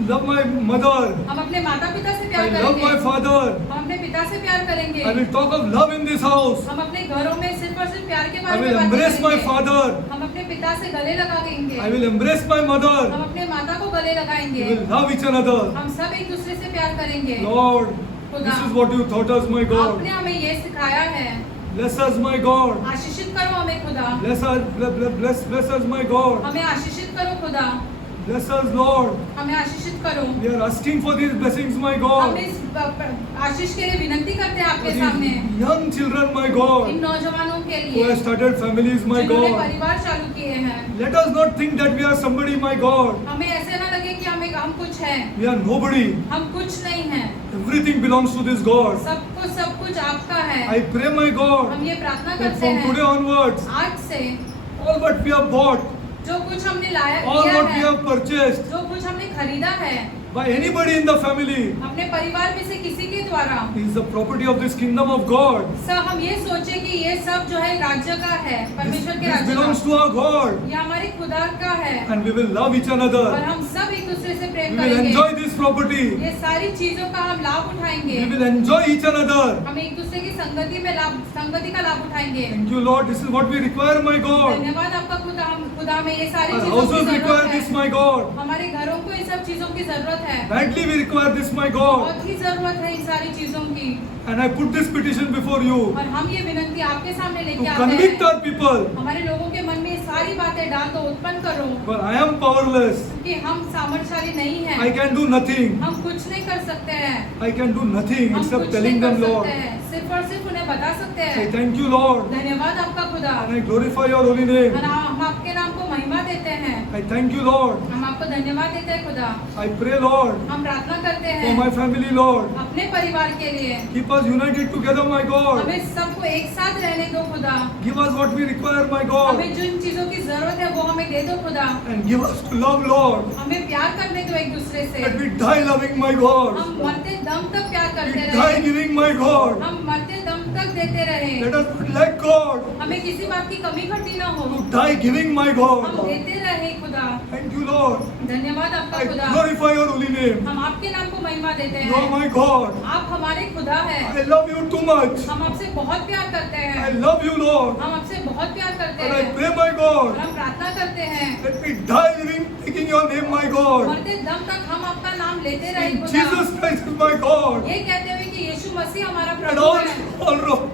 love my mother. हम अपने माता पिता से I प्यार love my करेंगे, father. हम अपने पिता से प्यार करेंगे, I will talk of love in this house. हम अपने घरों में सिर्फ और सिर्फ प्यार के I बारे will में बातें embrace my करेंगे, father. हम अपने पिता से गले लगाएंगे, I will embrace my हम mother. अपने माता को गले We लगाएंगे, will love each another. हम सब एक दूसरे से प्यार करेंगे। Lord, this is what you taught us, my God. आपने हमें ये सिखाया है, Bless us, my God. आशीषित करो हमें खुदा, Bless us, my God. हमें आशीषित करो खुदा, Bless us, Lord. हमें आशीषित करो। We are asking for these blessings, my हम God. इस आशीष के लिए विनती करते हैं For आपके these सामने, young children, my in God, नौजवानों के who लिए have started families, my जिन्होंने God. परिवार चालू किए हैं। Let us not think that we are somebody, my God. हमें ऐसे ना लगे कि हम कुछ हैं, We are nobody. हम कुछ नहीं हैं, Everything belongs to this God. सब कुछ आपका है। I pray, my God, हम ये प्रार्थना that करते from today हैं onwards, आज से all what we have bought, जो कुछ हमने लाया all किया what we है, have purchased जो कुछ हमने खरीदा है by anybody in the family अपने परिवार में से किसी के द्वारा, is the property of this kingdom of God. सब हम ये सोचे कि ये सब जो है राज्य का है, परमेश्वर के This राज्य belongs का, to our God. ये हमारे खुदा का है And we will love each और another. हम सब एक दूसरे से We प्रेम will करेंगे। enjoy this property. ये सारी चीजों का हम लाभ उठाएंगे, We will enjoy each another. हम एक दूसरे की संगति का लाभ उठाएंगे। Thank you, Lord. This is what we require, my God. धन्यवाद आपका खुदा में ये सारी Our चीजों की houses require जरूरत this, है, my God. हमारे घरों को इन सब चीजों की जरूरत है। Badly we require this, my God. बहुत ही जरूरत है इन सारी चीजों की। And I put this petition before you और हम ये विनती आपके सामने to लेके आते convict हैं। our people. हमारे लोगों के मन में ये सारी बातें डाल दो, उत्पन्न करो For I am powerless. कि हम सामर्थ्यशाली नहीं I हैं। can do nothing. हम कुछ नहीं कर सकते हैं। I can do nothing हम except कुछ telling नहीं कर them, Lord. सकते हैं, सिर्फ और सिर्फ उन्हें बता सकते I हैं। thank you, Lord. धन्यवाद आपका खुदा। And I glorify your holy name. और हम आपके नाम को महिमा देते हैं। I thank you, Lord. हम आपको धन्यवाद देते हैं खुदा। I pray, Lord, हम प्रार्थना करते for my हैं family, Lord. अपने परिवार के लिए। Keep us united together, my God. हमें सबको एक साथ रहने दो खुदा। Give us what we require, my God. हमें जिन चीजों की जरूरत है वो हमें दे दो खुदा। And give us to love, Lord. हमें प्यार करने दो एक दूसरे से। That we die loving, my God. हम मरते दम तक प्यार We करते die रहे। giving, my God. हम मरते दम तक देते रहे। Let us not lack, God. हमें किसी बात की कमी घटी ना हो। To die giving, my हम God. देते रहे खुदा। Thank you, Lord. धन्यवाद आपका I खुदा। glorify your holy name. हम आपके नाम को महिमा देते You are हैं। my God. आप हमारे खुदा है। I love you too much. हम आपसे बहुत प्यार करते I हैं। love you, Lord. हम आपसे बहुत प्यार करते And I हैं। pray, my और God, हम प्रार्थना करते हैं let me die living, taking your name, my God. मरते दम तक हम आपका नाम लेते रहे In खुदा। Jesus Christ is my God. ये कहते हुए कि यीशु मसीह हमारा And प्रभु है।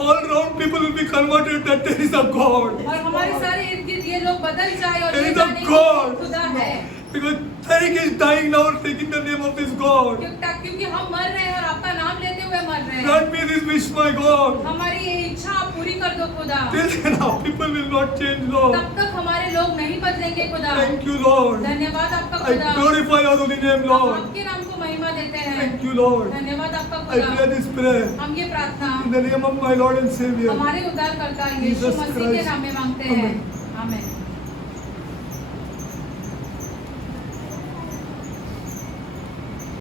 all round people will be converted that there is a God. और हमारे सारे इर्द गिर्द ये लोग बदल जाए और There ये is a जाने God. कि खुदा है। Because Tariq is dying now, taking the name of this God. क्योंकि हम मर रहे हैं और आपका नाम लेते हुए मर रहे हैं। Grant me this wish, my God. हमारी ये इच्छा आप पूरी कर दो खुदा। Till then, our people will not change, Lord. तब तक हमारे लोग नहीं बदलेंगे खुदा। Thank you, Lord. धन्यवाद आपका I खुदा। glorify your holy name, हम Lord. आपके नाम को महिमा देते हैं। Thank you, Lord. धन्यवाद आपका I pray खुदा। this prayer हम ये प्रार्थना in the name of my Lord and Savior. हमारे उद्धारकर्ता यीशु Jesus मसीह के Christ. नाम में मांगते हैं। Amen. आमीन।